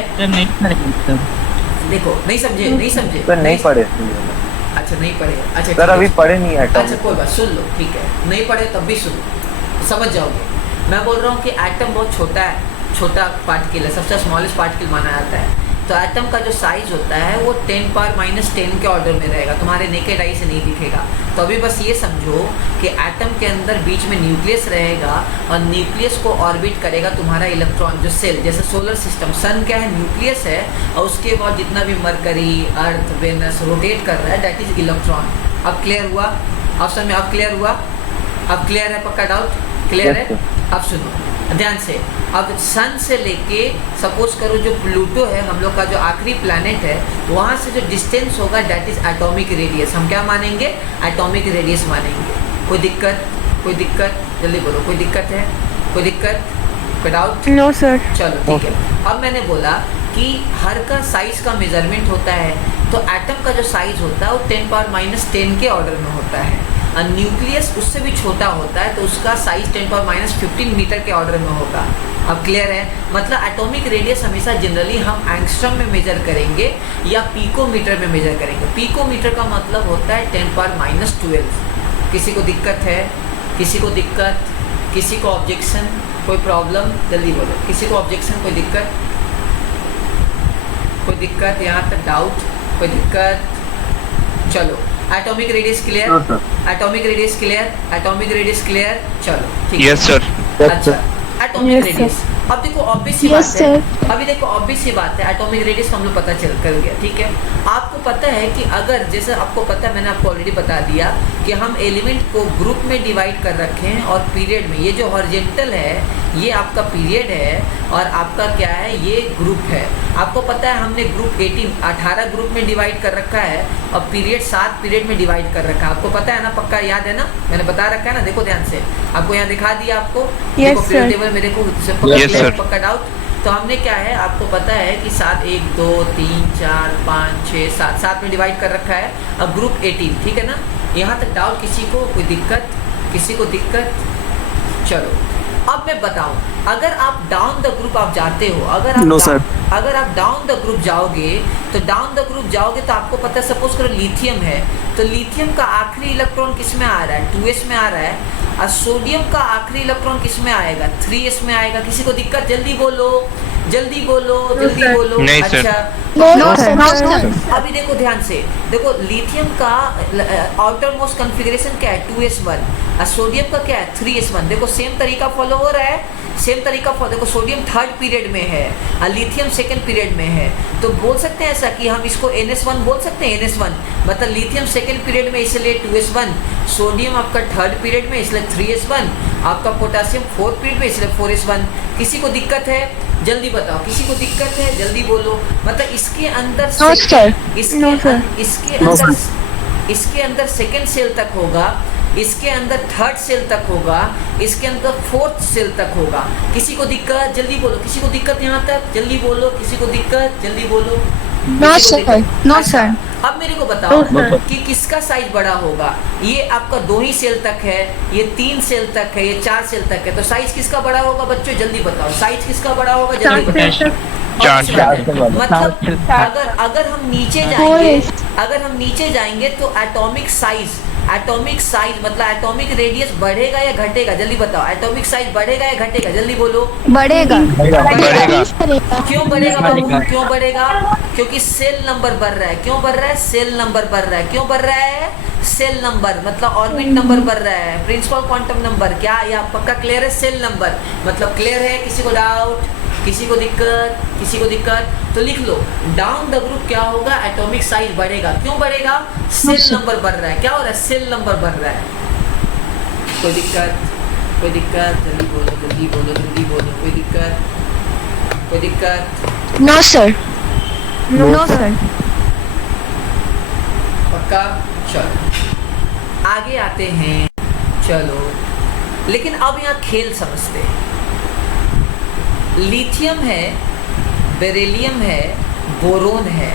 देखो, नहीं समझे? नहीं समझे? सर नहीं पढ़े। अच्छा नहीं पढ़े। अच्छा सर अभी पढ़े नहीं है। अच्छा कोई बात, सुन लो, ठीक है। नहीं पढ़े तब भी सुनो, समझ जाओगे। मैं बोल रहा हूँ कि एटम बहुत छोटा है, छोटा पार्टिकल है, सबसे स्मॉलेस्ट पार्टिकल माना जाता है। तो एटम का जो साइज होता है वो 10⁻⁻10 के ऑर्डर में रहेगा, तुम्हारे नेकेड आई से नहीं दिखेगा। तो अभी बस ये समझो कि एटम के अंदर बीच में न्यूक्लियस रहेगा और न्यूक्लियस को ऑर्बिट करेगा तुम्हारा इलेक्ट्रॉन, जो सेल, जैसे सोलर सिस्टम, सन क्या है? न्यूक्लियस है। और उसके बाद जितना भी मरकरी, अर्थ, वेनस रोटेट कर रहा है दैट इज इलेक्ट्रॉन। अब क्लियर हुआ? ऑप्शन में अब क्लियर हुआ? अब क्लियर है? पक्का डाउट क्लियर है? अब सुनो ध्यान से। अब सन से लेके सपोज करो जो प्लूटो है हम लोग का जो आखिरी प्लैनेट है, वहाँ से जो डिस्टेंस होगा दैट इज एटॉमिक रेडियस। हम क्या मानेंगे? एटॉमिक रेडियस मानेंगे। कोई दिक्कत? कोई दिक्कत? जल्दी बोलो, कोई दिक्कत है? कोई दिक्कत? कोई डाउट? No sir. चलो ठीक है। अब मैंने बोला कि हर का साइज का मेजरमेंट होता है, तो एटम का जो साइज होता है वो 10⁻⁻10 के ऑर्डर में होता है। और न्यूक्लियस उससे भी छोटा होता है, तो उसका साइज 10⁻⁻15 मीटर के ऑर्डर में होगा। अब क्लियर है? मतलब एटॉमिक रेडियस हमेशा जनरली हम एंगस्ट्रॉम में मेजर करेंगे या पिकोमीटर में मेजर करेंगे। पिकोमीटर का मतलब होता है 10⁻12। किसी को दिक्कत है? किसी को दिक्कत? किसी को ऑब्जेक्शन? कोई प्रॉब्लम? जल्दी बोलो, किसी को ऑब्जेक्शन? कोई दिक्कत? कोई दिक्कत? यहाँ तक डाउट? कोई दिक्कत? चलो, atomic radius clear? Atomic radius clear? Atomic radius clear? चलो ठीक है। Yes sir. अच्छा, एटॉमिक रेडियस। अब देखो ऑब्वियस सी बात है, अभी देखो ऑब्वियस सी बात है, एटॉमिक रेडियस हम लोग पता चल कर गया, ठीक है। आपको पता है कि अगर जैसे आपको पता है, मैंने आपको ऑलरेडी बता दिया कि हम एलिमेंट को ग्रुप में डिवाइड कर रखे हैं और पीरियड में। ये जो हॉरिजॉन्टल है ये आपका पीरियड है और आपका क्या है? ये ग्रुप है। आपको पता है हमने ग्रुप 18 ग्रुप में डिवाइड कर रखा है और पीरियड 7 पीरियड में डिवाइड कर रखा है। आपको पता है ना? पक्का याद है ना? मैंने बता रखा है ना? देखो ध्यान से, आपको यहाँ दिखा दिया आपको। देखो पीरियड टेबल में देखो, पक्का डाउट। तो हमने क्या है, आपको पता है कि 7 1 2 3 4 5 6 7 में डिवाइड कर रखा है। अब ग्रुप 18, ठीक है ना? यहाँ तक डाउट किसी को? कोई दिक्कत? किसी को दिक्कत? चलो अब मैं बताऊं, अगर आप डाउन द ग्रुप आप जाते हो, अगर आप डाउन द ग्रुप जाओगे तो आपको पता है, सपोज करो लिथियम है, तो लिथियम का आखिरी इलेक्ट्रॉन किस में आ रहा है? 2s में आ रहा है। और सोडियम का आखिरी इलेक्ट्रॉन किस में आएगा? 3s में आएगा। किसी को दिक्कत? जल्दी बोलो, जल्दी बोलो, जल्दी बोलो। अच्छा, अभी देखो ध्यान से, देखो लिथियम का आउटर मोस्ट कॉन्फ़िगरेशन क्या है? 2s1। और सोडियम का क्या है? 3s1। देखो सेम तरीका फॉलो हो रहा है, सेम तरीका फॉलो। देखो सोडियम 3rd पीरियड में है और लिथियम 2nd पीरियड में है, तो बोल सकते हैं ऐसा कि हम इसको NS1 बोल सकते हैं। NS1 मतलब लिथियम 2nd पीरियड में इसलिए 2s1, सोडियम आपका 3rd पीरियड में इसलिए 3s1, आपका पोटासियम 4th पीरियड में इसलिए 4s1। किसी को दिक्कत है? जल्दी बताओ, किसी को दिक्कत है? जल्दी बोलो। मतलब इसके अंदर इसके अंदर 2nd सेल तक होगा, इसके अंदर 3rd सेल तक होगा, इसके अंदर 4th सेल तक होगा। किसी को दिक्कत? जल्दी बोलो, किसी को दिक्कत यहाँ तक? जल्दी बोलो, किसी को दिक्कत? जल्दी बोलो। No sir. अब मेरे को बताओ कि किसका साइज बड़ा होगा? ये आपका 2 ही सेल तक है, ये 3 सेल तक है, ये 4 सेल तक है, तो साइज किसका बड़ा होगा बच्चों? जल्दी बताओ, साइज किसका बड़ा होगा? जल्दी बताओ। मतलब अगर हम नीचे जाएंगे तो एटॉमिक साइज एटॉमिक साइज मतलब एटॉमिक रेडियस बढ़ेगा या घटेगा, जल्दी बताओ। एटॉमिक साइज बढ़ेगा या घटेगा, जल्दी बोलो। बढ़ेगा। क्यों बढ़ेगा बाबू, क्यों बढ़ेगा? क्योंकि सेल नंबर बढ़ रहा है। क्यों बढ़ रहा है? सेल नंबर बढ़ रहा है। क्यों बढ़ रहा है? सेल नंबर मतलब ऑर्बिट नंबर बढ़ रहा है, प्रिंसिपल क्वांटम नंबर। क्या या पक्का क्लियर है? सेल नंबर मतलब क्लियर है? किसी को डाउट, किसी को दिक्कत, किसी को दिक्कत? तो लिख लो, डाउन द ग्रुप क्या होगा? एटॉमिक साइज बढ़ेगा। क्यों बढ़ेगा? सेल नंबर बढ़ रहा है। क्या हो रहा है? सेल नंबर बढ़ रहा है। कोई दिक्कत, कोई दिक्कत? जल्दी बोलो, जल्दी बोलो, जल्दी बोलो। कोई दिक्कत, कोई दिक्कत? No sir, no sir. पक्का? चलो आगे आते हैं। चलो लेकिन अब यहाँ खेल समझते हैं। लिथियम है, बेरिलियम है, बोरोन है।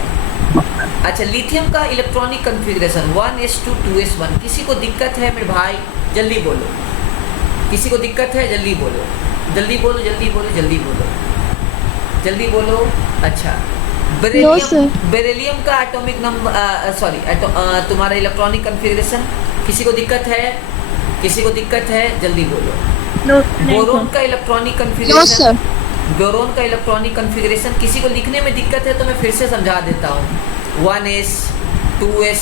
अच्छा, लिथियम का इलेक्ट्रॉनिक कॉन्फ़िगरेशन 1s2 2s1। किसी को दिक्कत है मेरे भाई? जल्दी बोलो। किसी को दिक्कत है? जल्दी बोलो, जल्दी बोलो, जल्दी बोलो, जल्दी बोलो, जल्दी बोलो। अच्छा, बेरिलियम का एटॉमिक नंबर सॉरी तुम्हारा इलेक्ट्रॉनिक कॉन्फ़िगरेशन किसी को दिक्कत है? किसी को दिक्कत है? जल्दी बोलो। बोरोन का इलेक्ट्रॉनिक कॉन्फ़िगरेशन, बोरोन का इलेक्ट्रॉनिक कॉन्फ़िगरेशन किसी को लिखने में दिक्कत है तो मैं फिर से समझा देता हूँ। 1s 2s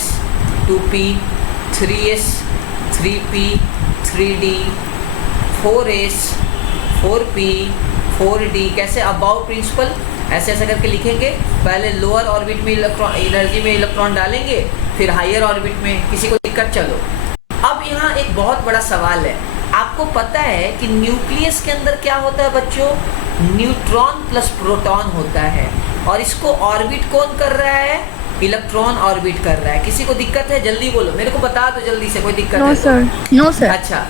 2p 3s 3p 3d 4s 4p 4d। कैसे? अबाउट प्रिंसिपल ऐसे ऐसे करके लिखेंगे। पहले लोअर ऑर्बिट में इलेक्ट्रॉन एनर्जी में इलेक्ट्रॉन डालेंगे, फिर हायर ऑर्बिट में। किसी को दिक्कत? चलो अब यहाँ एक बहुत बड़ा सवाल है। आपको पता है कि न्यूक्लियस के अंदर क्या होता है बच्चों? न्यूट्रॉन प्लस प्रोटॉन होता है, और इसको ऑर्बिट कौन कर रहा है? इलेक्ट्रॉन ऑर्बिट कर रहा है। किसी को दिक्कत है? जल्दी बोलो, मेरे को बता दो जल्दी से। कोई दिक्कत? No sir, no sir. अच्छा,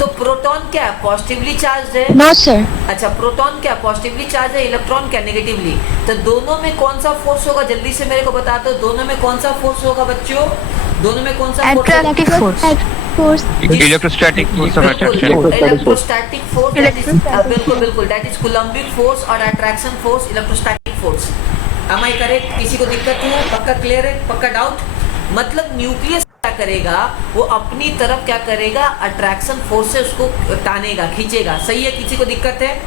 तो प्रोटॉन क्या है? पॉजिटिवली चार्ज है। No sir. अच्छा, प्रोटॉन क्या पॉजिटिवली चार्ज है, इलेक्ट्रॉन क्या नेगेटिवली। तो दोनों में कौन सा फोर्स होगा? जल्दी से मेरे को बता दो, दोनों में कौन सा फोर्स होगा बच्चों? दोनों में कौन सा attractive force. Electrostatic force of attraction. Electrostatic force, बिल्कुल बिल्कुल, दैट इज कूलम्बिक फोर्स और attraction force electrostatic force. Am I correct? किसी को दिक्कत है? पक्का क्लियर है? पक्का डाउट? मतलब न्यूक्लियस क्या करेगा? वो अपनी तरफ क्या करेगा? अट्रैक्शन फोर्स से उसको तानेगा, खींचेगा। सही है? किसी को दिक्कत है?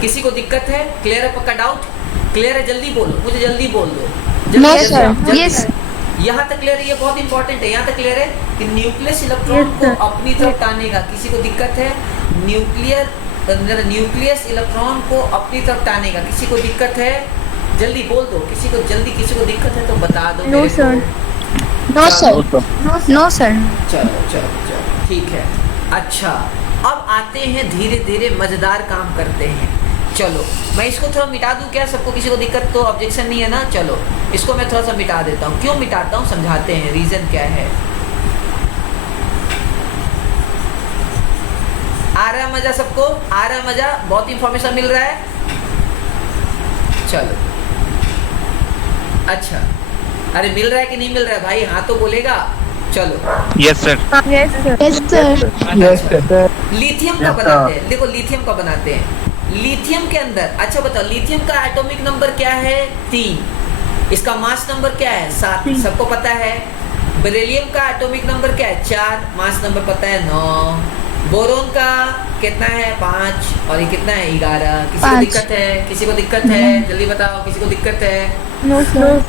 किसी को दिक्कत है? क्लियर है? पक्का डाउट? क्लियर है? जल्दी बोलो, मुझे जल्दी बोल दो। No sir, yes. यहाँ तक क्लियर है? ये बहुत इंपॉर्टेंट है। यहाँ तक क्लियर है कि न्यूक्लियस इलेक्ट्रॉन को अपनी तरफ तानेगा। किसी को दिक्कत है? न्यूक्लियस इलेक्ट्रॉन को अपनी तरफ तानेगा। किसी को दिक्कत है? जल्दी बोल दो। किसी को जल्दी, किसी को दिक्कत है तो बता दो। No sir, no sir, no sir. चलो चलो चलो ठीक है। अच्छा, अब आते हैं धीरे धीरे मजेदार काम करते हैं। चलो मैं इसको थोड़ा मिटा दूं क्या? सबको किसी को दिक्कत तो ऑब्जेक्शन नहीं है ना? चलो इसको मैं थोड़ा सा मिटा देता हूँ। क्यों मिटाता हूँ समझाते हैं, रीजन क्या है। आ रहा है मजा? सबको आ रहा है मजा? बहुत इंफॉर्मेशन मिल रहा है? चलो अच्छा, अरे मिल रहा है कि नहीं मिल रहा है भाई? हाँ तो बोलेगा। चलो yes sir, yes sir, yes sir. Lithium का बनाते हैं। देखो लिथियम का बनाते हैं। लिथियम के अंदर अच्छा बताओ, लिथियम का एटॉमिक नंबर क्या है? 3। इसका मास नंबर क्या है? 7। सबको पता है। बेरिलियम का एटॉमिक नंबर क्या है? 4। मास नंबर पता है? 9। बोरोन का कितना है? 5। और ये कितना है? 11। किसी को दिक्कत है? किसी को दिक्कत है? जल्दी बताओ, किसी को दिक्कत है? No sir.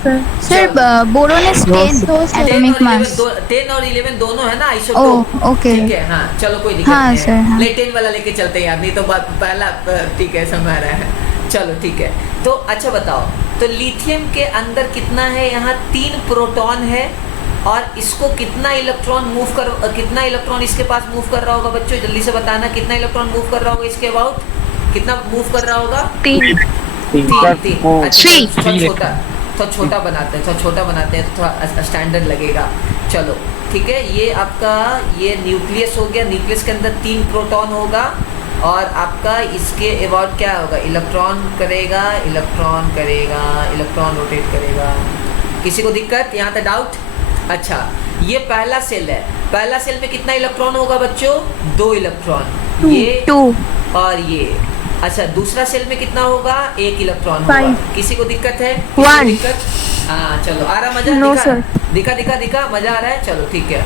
Sir boron is 10 atomic mass. 10 और 11 दोनों है ना आइसोटोप? ओके, ठीक है। हाँ चलो कोई दिक्कत हाँ, नहीं सर, है। हाँ। ले 10 वाला लेके चलते हैं यार, नहीं तो पहला ठीक है समझ रहा है। चलो ठीक है। तो अच्छा बताओ, तो लिथियम के अंदर कितना है? यहाँ 3 प्रोटॉन है, और इसको कितना इलेक्ट्रॉन कितना इलेक्ट्रॉन इसके पास मूव कर रहा होगा बच्चों? जल्दी से बताना, कितना इलेक्ट्रॉन मूव कर रहा होगा इसके अबाउट? कितना मूव कर रहा होगा? 3। 3। अच्छा, 3। थोड़ा छोटा बनाते हैं, थोड़ा छोटा बनाते हैं तो थोड़ा स्टैंडर्ड लगेगा। चलो ठीक है। ये आपका ये न्यूक्लियस हो गया। न्यूक्लियस के अंदर 3 प्रोटॉन होगा, और आपका इसके अबाउट क्या होगा? इलेक्ट्रॉन करेगा, इलेक्ट्रॉन करेगा, इलेक्ट्रॉन रोटेट करेगा। किसी को दिक्कत? यहाँ तक डाउट? अच्छा, ये पहला सेल है। पहला सेल में कितना इलेक्ट्रॉन होगा बच्चों? 2 इलेक्ट्रॉन। ये 2 और ये। अच्छा, दूसरा सेल में कितना होगा? 1 इलेक्ट्रॉन होगा। किसी को दिक्कत है? 1। दिक्कत? हाँ चलो, आ रहा मजा? No, दिखा, sir. दिखा दिखा दिखा, मजा आ रहा है? चलो ठीक है।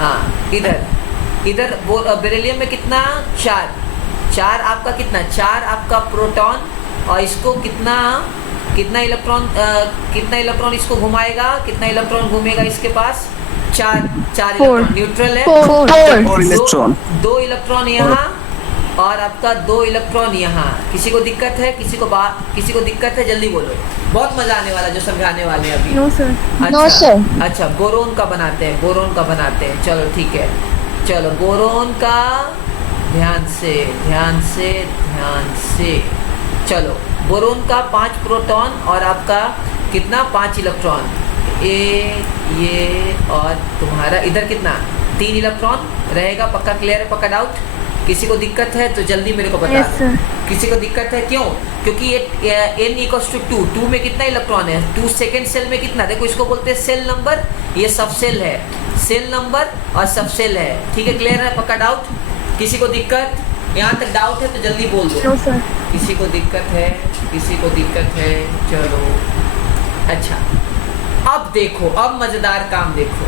हाँ इधर बेरिलियम में कितना 4 आपका कितना 4 आपका प्रोटॉन और इसको कितना इलेक्ट्रॉन इसको घुमाएगा, कितना इलेक्ट्रॉन घूमेगा इसके पास 4 इलेक्ट्रॉन न्यूट्रल है। 4 इलेक्ट्रॉन 2 इलेक्ट्रॉन यहाँ और आपका 2 इलेक्ट्रॉन यहाँ। किसी को दिक्कत है, किसी को दिक्कत है, जल्दी बोलो, बहुत मजा आने वाला जो समझाने वाले हैं अभी। No sir. अच्छा, नो सर। अच्छा बोरोन का बनाते हैं, चलो ठीक है। चलो बोरोन का ध्यान से चलो बोरोन का 5 प्रोटॉन और आपका कितना 5 इलेक्ट्रॉन, ये और तुम्हारा इधर कितना 3 इलेक्ट्रॉन रहेगा। पक्का क्लियर है, पक्का डाउट? किसी को दिक्कत है तो जल्दी मेरे को बता Yes, दो। sir. किसी को दिक्कत है क्यों? क्योंकि ये n=2 में कितना इलेक्ट्रॉन है, 2 सेकेंड सेल में कितना, देखो इसको बोलते हैं सेल नंबर, ये सब सेल है, सेल नंबर और सब सेल है। ठीक है, क्लियर है, पक्का डाउट? किसी को दिक्कत, यहाँ तक डाउट है तो जल्दी बोल दो। No sir. किसी को दिक्कत है, चलो अच्छा। अब देखो, अब मजेदार काम देखो,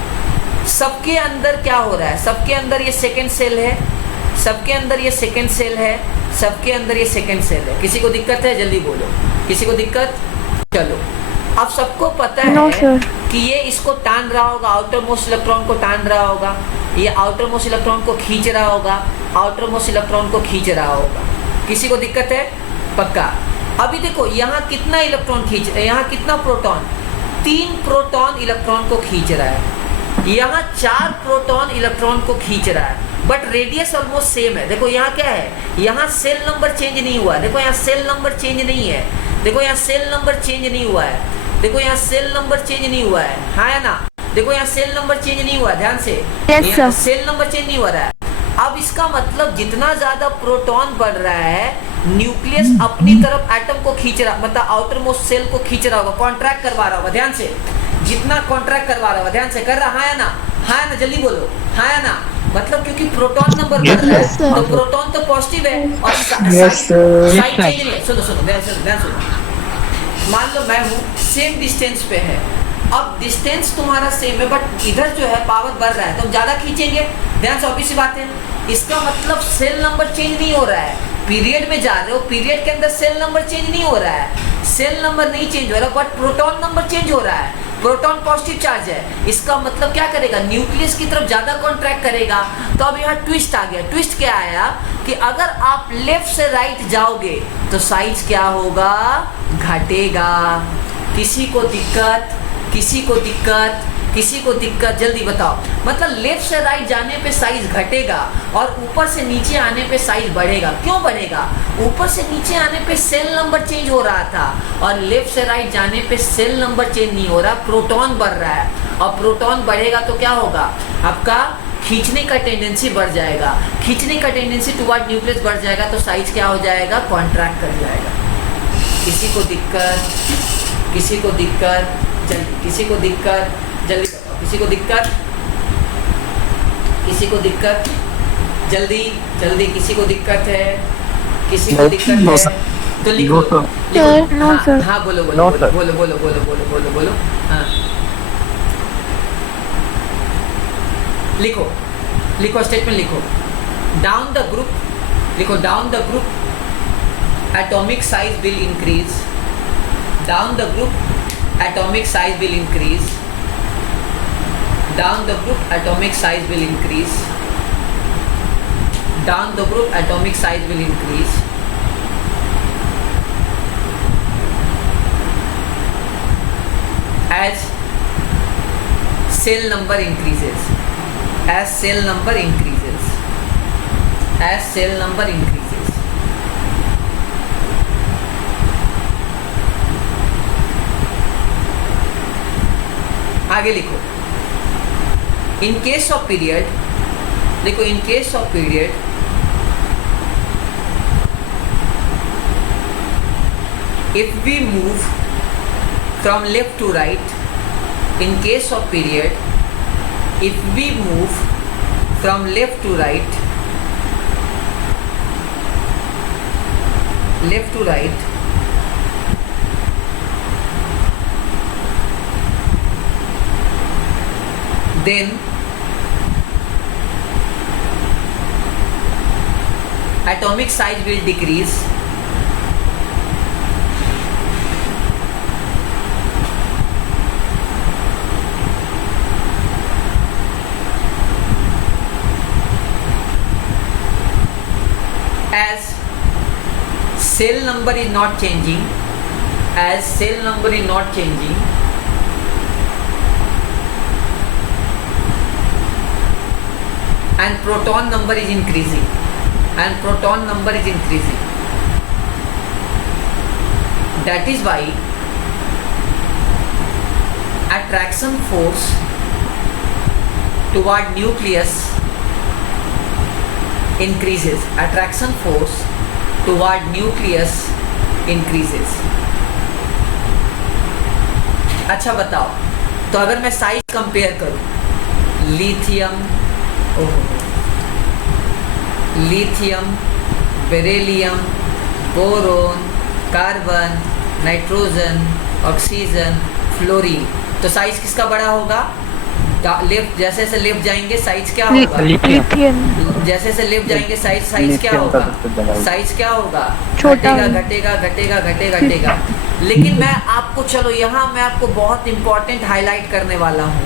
सबके अंदर क्या हो रहा है, सबके अंदर ये सेकेंड सेल है, सबके अंदर ये सेकेंड सेल है, सबके अंदर ये सेकेंड सेल है। किसी को दिक्कत है, जल्दी बोलो, किसी को दिक्कत? चलो अब सबको पता है No, sir. कि ये इसको टान रहा होगा, आउटर मोस्ट इलेक्ट्रॉन को टान रहा होगा, ये आउटर मोस्ट इलेक्ट्रॉन को खींच रहा होगा, आउटर मोस्ट इलेक्ट्रॉन को खींच रहा होगा। किसी को दिक्कत है? पक्का। अभी देखो यहाँ कितना इलेक्ट्रॉन यहाँ कितना प्रोटॉन, 3 प्रोटॉन इलेक्ट्रॉन को खींच रहा है, यहाँ 4 प्रोटॉन इलेक्ट्रॉन को खींच रहा है, बट रेडियस ऑलमोस्ट सेम है। देखो यहाँ क्या है, यहाँ सेल नंबर चेंज नहीं हुआ, देखो यहाँ सेल नंबर चेंज नहीं है, देखो यहाँ सेल नंबर चेंज नहीं हुआ है, देखो यहाँ सेल नंबर चेंज नहीं हुआ है, हाँ या ना? देखो यहाँ सेल नंबर चेंज नहीं हुआ है, ध्यान से, Yes, यहाँ sir. सेल नंबर चेंज नहीं हो रहा है। अब इसका मतलब जितना ज्यादा प्रोटॉन बढ़ रहा है, न्यूक्लियस अपनी तरफ एटम को खींच रहा, मतलब आउटर मोस्ट सेल को खींच रहा होगा, कॉन्ट्रैक्ट करवा रहा होगा, ध्यान से, जितना कॉन्ट्रैक्ट करवा रहा होगा, ध्यान से कर रहा, हाँ या ना? हाँ या ना? जल्दी बोलो, हाँ या ना? मतलब क्योंकि प्रोटॉन नंबर बढ़ रहा Yes, है sir. तो प्रोटॉन तो पॉजिटिव है और Yes, sir. साइड चेंज नहीं है। सुनो ध्यान सुनो, मान लो मैं हूँ, सेम डिस्टेंस पे है, अब डिस्टेंस तुम्हारा सेम है बट इधर जो है पावर बढ़ रहा है तो हम ज्यादा खींचेंगे, ध्यान से, ऑब्वियस सी बात है। इसका मतलब सेल नंबर चेंज नहीं हो रहा है, पीरियड में जा रहे हो, पीरियड के अंदर सेल नंबर चेंज नहीं हो रहा है, सेल नंबर नहीं चेंज हो रहा बट प्रोटॉन नंबर चेंज हो रहा है, प्रोटॉन पॉजिटिव चार्ज है। इसका मतलब क्या करेगा, न्यूक्लियस की तरफ ज्यादा कॉन्ट्रैक्ट करेगा। तो अब यहाँ ट्विस्ट आ गया, ट्विस्ट क्या आया कि अगर आप लेफ्ट से राइट जाओगे तो साइज क्या होगा, घटेगा। किसी को दिक्कत, किसी को दिक्कत, किसी को दिक्कत, जल्दी बताओ। मतलब लेफ्ट से राइट जाने पे साइज घटेगा और ऊपर से नीचे आने पे साइज बढ़ेगा। क्यों बढ़ेगा? ऊपर से नीचे आने पे सेल नंबर चेंज हो रहा था और लेफ्ट से राइट जाने पे सेल नंबर चेंज नहीं हो रहा, प्रोटॉन बढ़ रहा है और प्रोटॉन बढ़ेगा तो क्या होगा, आपका खींचने का टेंडेंसी बढ़ जाएगा, खींचने का टेंडेंसी टुवर्ड न्यूक्लियस बढ़ जाएगा तो साइज क्या हो जाएगा, कॉन्ट्रैक्ट कर जाएगा। किसी को दिक्कत, किसी को दिक्कत, जल्दी, किसी को दिक्कत, जल्दी बताओ, किसी को दिक्कत, किसी को दिक्कत, जल्दी जल्दी, किसी को दिक्कत है, किसी को दिक्कत है तो लिखो, लिखो। No, sir. हाँ बोलो बोलो No, बोलो sir. बोलो बोलो बोलो बोलो बोलो बोलो, हाँ लिखो, लिखो स्टेटमेंट लिखो। डाउन द ग्रुप, लिखो down the group atomic size will increase, down the group atomic size will increase, down the group atomic size will increase, down the group atomic size will increase, as cell number increases, as cell number increases, as cell number increases। आगे लिखो, in case of period, देखो in case of period if we move from left to right, in case of period if we move from left to right, left to right, then atomic size will decrease as cell number is not changing, as cell number is not changing, and proton number is increasing, and proton number is increasing. That is why attraction force toward nucleus increases. Attraction force toward nucleus increases. अच्छा बताओ, तो अगर मैं size compare करूं, lithium, beryllium, boron, carbon, nitrogen, oxygen, fluorine, तो size किसका बड़ा होगा? लेफ्ट जैसे जैसे लेफ्ट जाएंगे साइज क्या होगा? जैसे जैसे लेफ्ट जाएंगे साइज क्या होगा? साइज क्या होगा? घटेगा। लेकिन मैं आपको, चलो यहाँ मैं आपको बहुत इंपॉर्टेंट हाईलाइट करने वाला हूँ।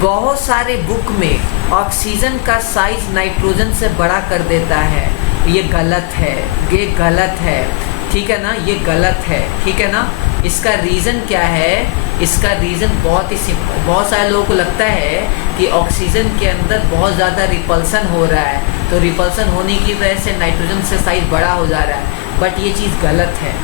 बहुत सारे बुक में ऑक्सीजन का साइज नाइट्रोजन से बड़ा कर देता है। ये गलत है, ये गलत है, ठीक है ना? ये गलत है, ठीक है ना? इसका रीज़न क्या है? इसका रीज़न बहुत ही सिंपल। बहुत सारे लोगों को लगता है कि ऑक्सीजन के अंदर बहुत ज़्यादा रिपल्सन हो रहा है, तो रिपल्सन होने की वजह से नाइट्रोजन से साइज बड़ा हो जा रहा है, बट ये चीज़ गलत है।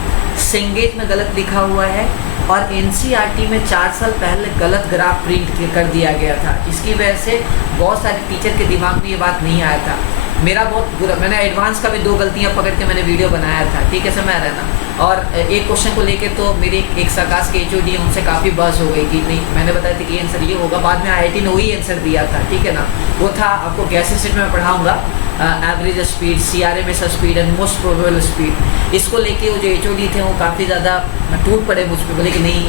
सेंगेज में गलत लिखा हुआ है और एनसीईआरटी में 4 साल पहले गलत ग्राफ प्रिंट कर दिया गया था, जिसकी वजह से बहुत सारे टीचर के दिमाग में ये बात नहीं आया था। मेरा बहुत बुरा, मैंने एडवांस का भी 2 गलतियां पकड़ के मैंने वीडियो बनाया था, ठीक है, समय रहना। और एक क्वेश्चन को लेके तो मेरे एक सरकास के एचओडी है, उनसे काफ़ी बहस हो गई कि नहीं, मैंने बताया था कि आंसर ये होगा, बाद में आईआईटी ने वही आंसर दिया था, ठीक है ना? वो था, आपको गैस स्टेट में पढ़ाऊँगा, average speed, CRMS speed and most probable speed. इसको लेके वो जो एचओडी थे वो काफ़ी ज़्यादा टूट पड़े मुझ पर, बोले कि नहीं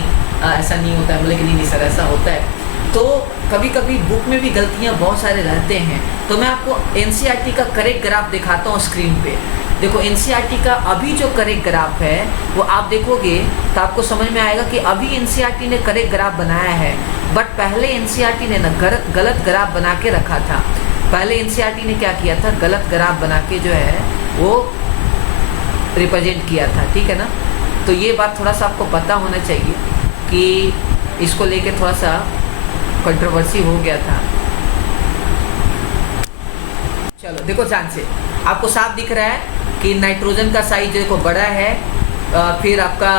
ऐसा नहीं होता है, बोले कि नहीं सर ऐसा होता है। तो कभी कभी बुक में भी गलतियाँ बहुत सारे रहते हैं। तो मैं आपको एनसीईआरटी का करेक्ट ग्राफ दिखाता हूँ स्क्रीन पे। देखो एनसीईआरटी का अभी जो करेक्ट ग्राफ है वो आप देखोगे तो आपको समझ में आएगा कि अभी एनसीईआरटी ने करेक्ट ग्राफ बनाया है, बट पहले एनसीईआरटी ने ना गलत ग्राफ बना के रखा था। पहले एनसीईआरटी ने क्या किया था? गलत ग्राफ बना के जो है वो रिप्रेजेंट किया था, ठीक है ना? तो ये बात थोड़ा सा आपको पता होना चाहिए कि इसको लेके थोड़ा सा कंट्रोवर्सी हो गया था। चलो देखो ध्यान से, आपको साफ दिख रहा है कि नाइट्रोजन का साइज देखो बड़ा है, फिर आपका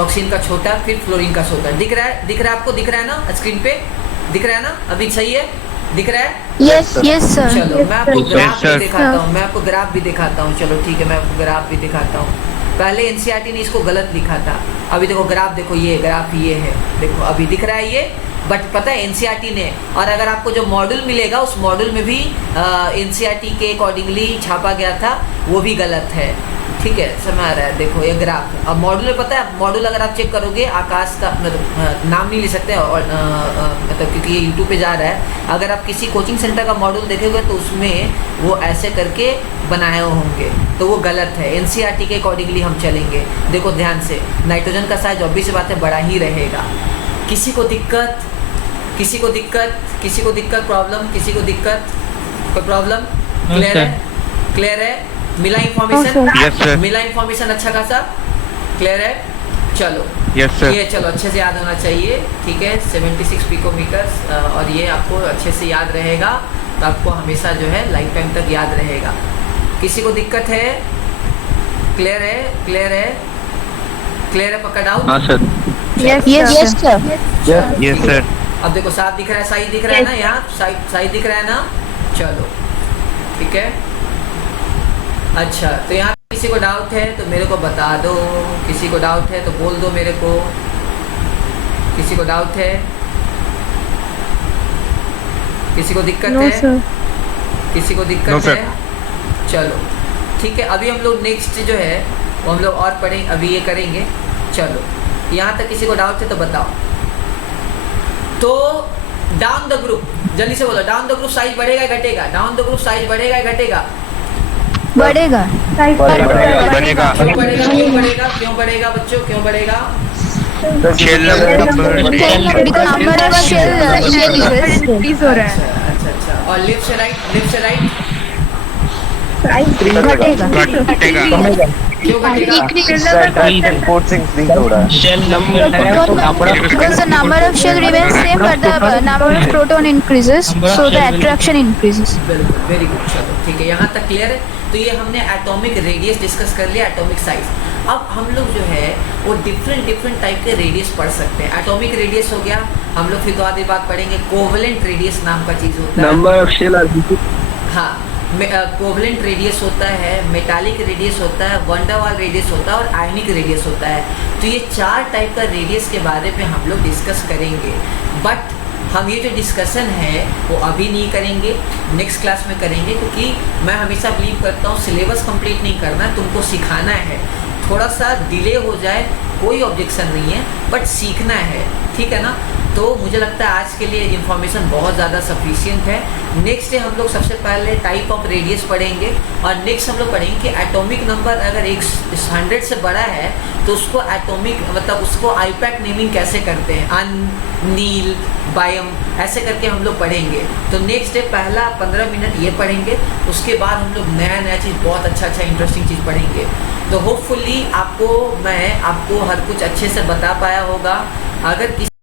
ऑक्सीजन का छोटा, फिर फ्लोरीन का छोटा। दिख रहा है आपको? दिख रहा है ना स्क्रीन पे? दिख रहा है ना? अभी सही है? दिख रहा है? Yes sir. चलो मैं आपको ग्राफ भी दिखाता हूँ, चलो ठीक है, मैं आपको ग्राफ भी दिखाता हूँ। पहले एनसीईआरटी ने इसको गलत लिखा था, अभी देखो ग्राफ, देखो ये ग्राफ ये है, देखो अभी दिख रहा है ये, बट पता है एनसीईआरटी ने, और अगर आपको जो मॉड्यूल मिलेगा उस मॉड्यूल में भी एनसीईआरटी के अकॉर्डिंगली छापा गया था, वो भी गलत है, ठीक है, समझ आ रहा है? देखो ये ग्राफ, अब मॉड्यूल में पता है, मॉड्यूल अगर आप चेक करोगे, आकाश का मतलब नाम नहीं ले सकते और मतलब क्योंकि ये यूट्यूब पे जा रहा है, अगर आप किसी कोचिंग सेंटर का मॉड्यूल देखेंगे तो उसमें वो ऐसे करके बनाए होंगे, तो वो गलत है। एनसीईआरटी के अकॉर्डिंगली हम चलेंगे। देखो ध्यान से, नाइट्रोजन का साइज ऑब्वियस बात है बड़ा ही रहेगा। किसी को दिक्कत, प्रॉब्लम, कोई प्रॉब्लम? क्लियर है? मिला इन्फॉर्मेशन? Yes, sir. मिला इन्फॉर्मेशन अच्छा खासा? क्लियर है? चलो Yes, sir. ये चलो अच्छे से याद होना चाहिए, ठीक है? 76 पिकोमीटर्स, और ये आपको अच्छे से याद रहेगा, तो आपको हमेशा जो है लाइफ टाइम तक याद रहेगा। किसी को दिक्कत है? क्लियर है? पकड़ डाउन? हाँ sir. Yes sir. Yes sir. अब देखो साफ दिख रहा है, सही दिख रहा है ना? यहाँ सही दिख रहा है ना? चलो ठीक है। अच्छा, तो यहाँ किसी को डाउट है तो मेरे को बता दो, किसी को डाउट है तो बोल दो मेरे को। किसी को डाउट है? किसी को दिक्कत है? किसी को दिक्कत है? चलो ठीक है, अभी हम लोग नेक्स्ट जो है वो हम लोग और पढ़ें, अभी ये करेंगे। चलो यहाँ तक किसी को डाउट है तो बताओ। तो डाउन द ग्रुप, जल्दी से बोलो, डाउन द ग्रुप साइज बढ़ेगा घटेगा? डाउन द ग्रुप साइज बढ़ेगा घटेगा? बढ़ेगा। बढ़ेगा। क्यों बढ़ेगा, क्यों बढ़ेगा, क्यों बढ़ेगा बच्चों, क्यों बढ़ेगा? Shell number Because number of shell increase हो रहा है। अच्छा। और लेफ्ट से राइट घटेगा। घटेगा। क्यों घटेगा? Because the number of shell remains same but the number of proton increases, so the attraction increases. बिल्कुल, वेरी गुड। चलो ठीक है, यहाँ तक क्लियर है। तो ये हमने एटॉमिक रेडियस डिस्कस कर लिया, एटॉमिक साइज। अब हम लोग जो है वो डिफरेंट टाइप के रेडियस पढ़ सकते हैं। एटॉमिक रेडियस हो गया, हम लोग फिर आधी बात पढ़ेंगे कोवलेंट रेडियस नाम का चीज़ होता है। नंबर ऑफ शेल आर हाँ, कोवलेंट रेडियस होता है, मेटालिक रेडियस होता है, वंडरवाल रेडियस होता है और आयनिक रेडियस होता है। तो ये 4 टाइप का रेडियस के बारे में हम लोग डिस्कस करेंगे। बट हम ये जो डिस्कशन है वो अभी नहीं करेंगे, नेक्स्ट क्लास में करेंगे, क्योंकि मैं हमेशा बिलीव करता हूँ सिलेबस कंप्लीट नहीं करना, तुमको सिखाना है। थोड़ा सा डिले हो जाए कोई ऑब्जेक्शन नहीं है, बट सीखना है, ठीक है ना? तो मुझे लगता है आज के लिए इन्फॉर्मेशन बहुत ज़्यादा सफिशिएंट है। नेक्स्ट डे हम लोग सबसे पहले टाइप ऑफ रेडियस पढ़ेंगे और नेक्स्ट हम लोग पढ़ेंगे कि एटॉमिक नंबर अगर 100 से बड़ा है तो उसको एटॉमिक मतलब उसको आईपैक नेमिंग कैसे करते हैं, नील, बायम, ऐसे करके हम लोग पढ़ेंगे। तो नेक्स्ट डे पहला 15 मिनट ये पढ़ेंगे, उसके बाद हम लोग नया चीज़ बहुत अच्छा इंटरेस्टिंग चीज़ पढ़ेंगे। तो होपफुली मैं आपको हर कुछ अच्छे से बता पाया होगा। अगर किसी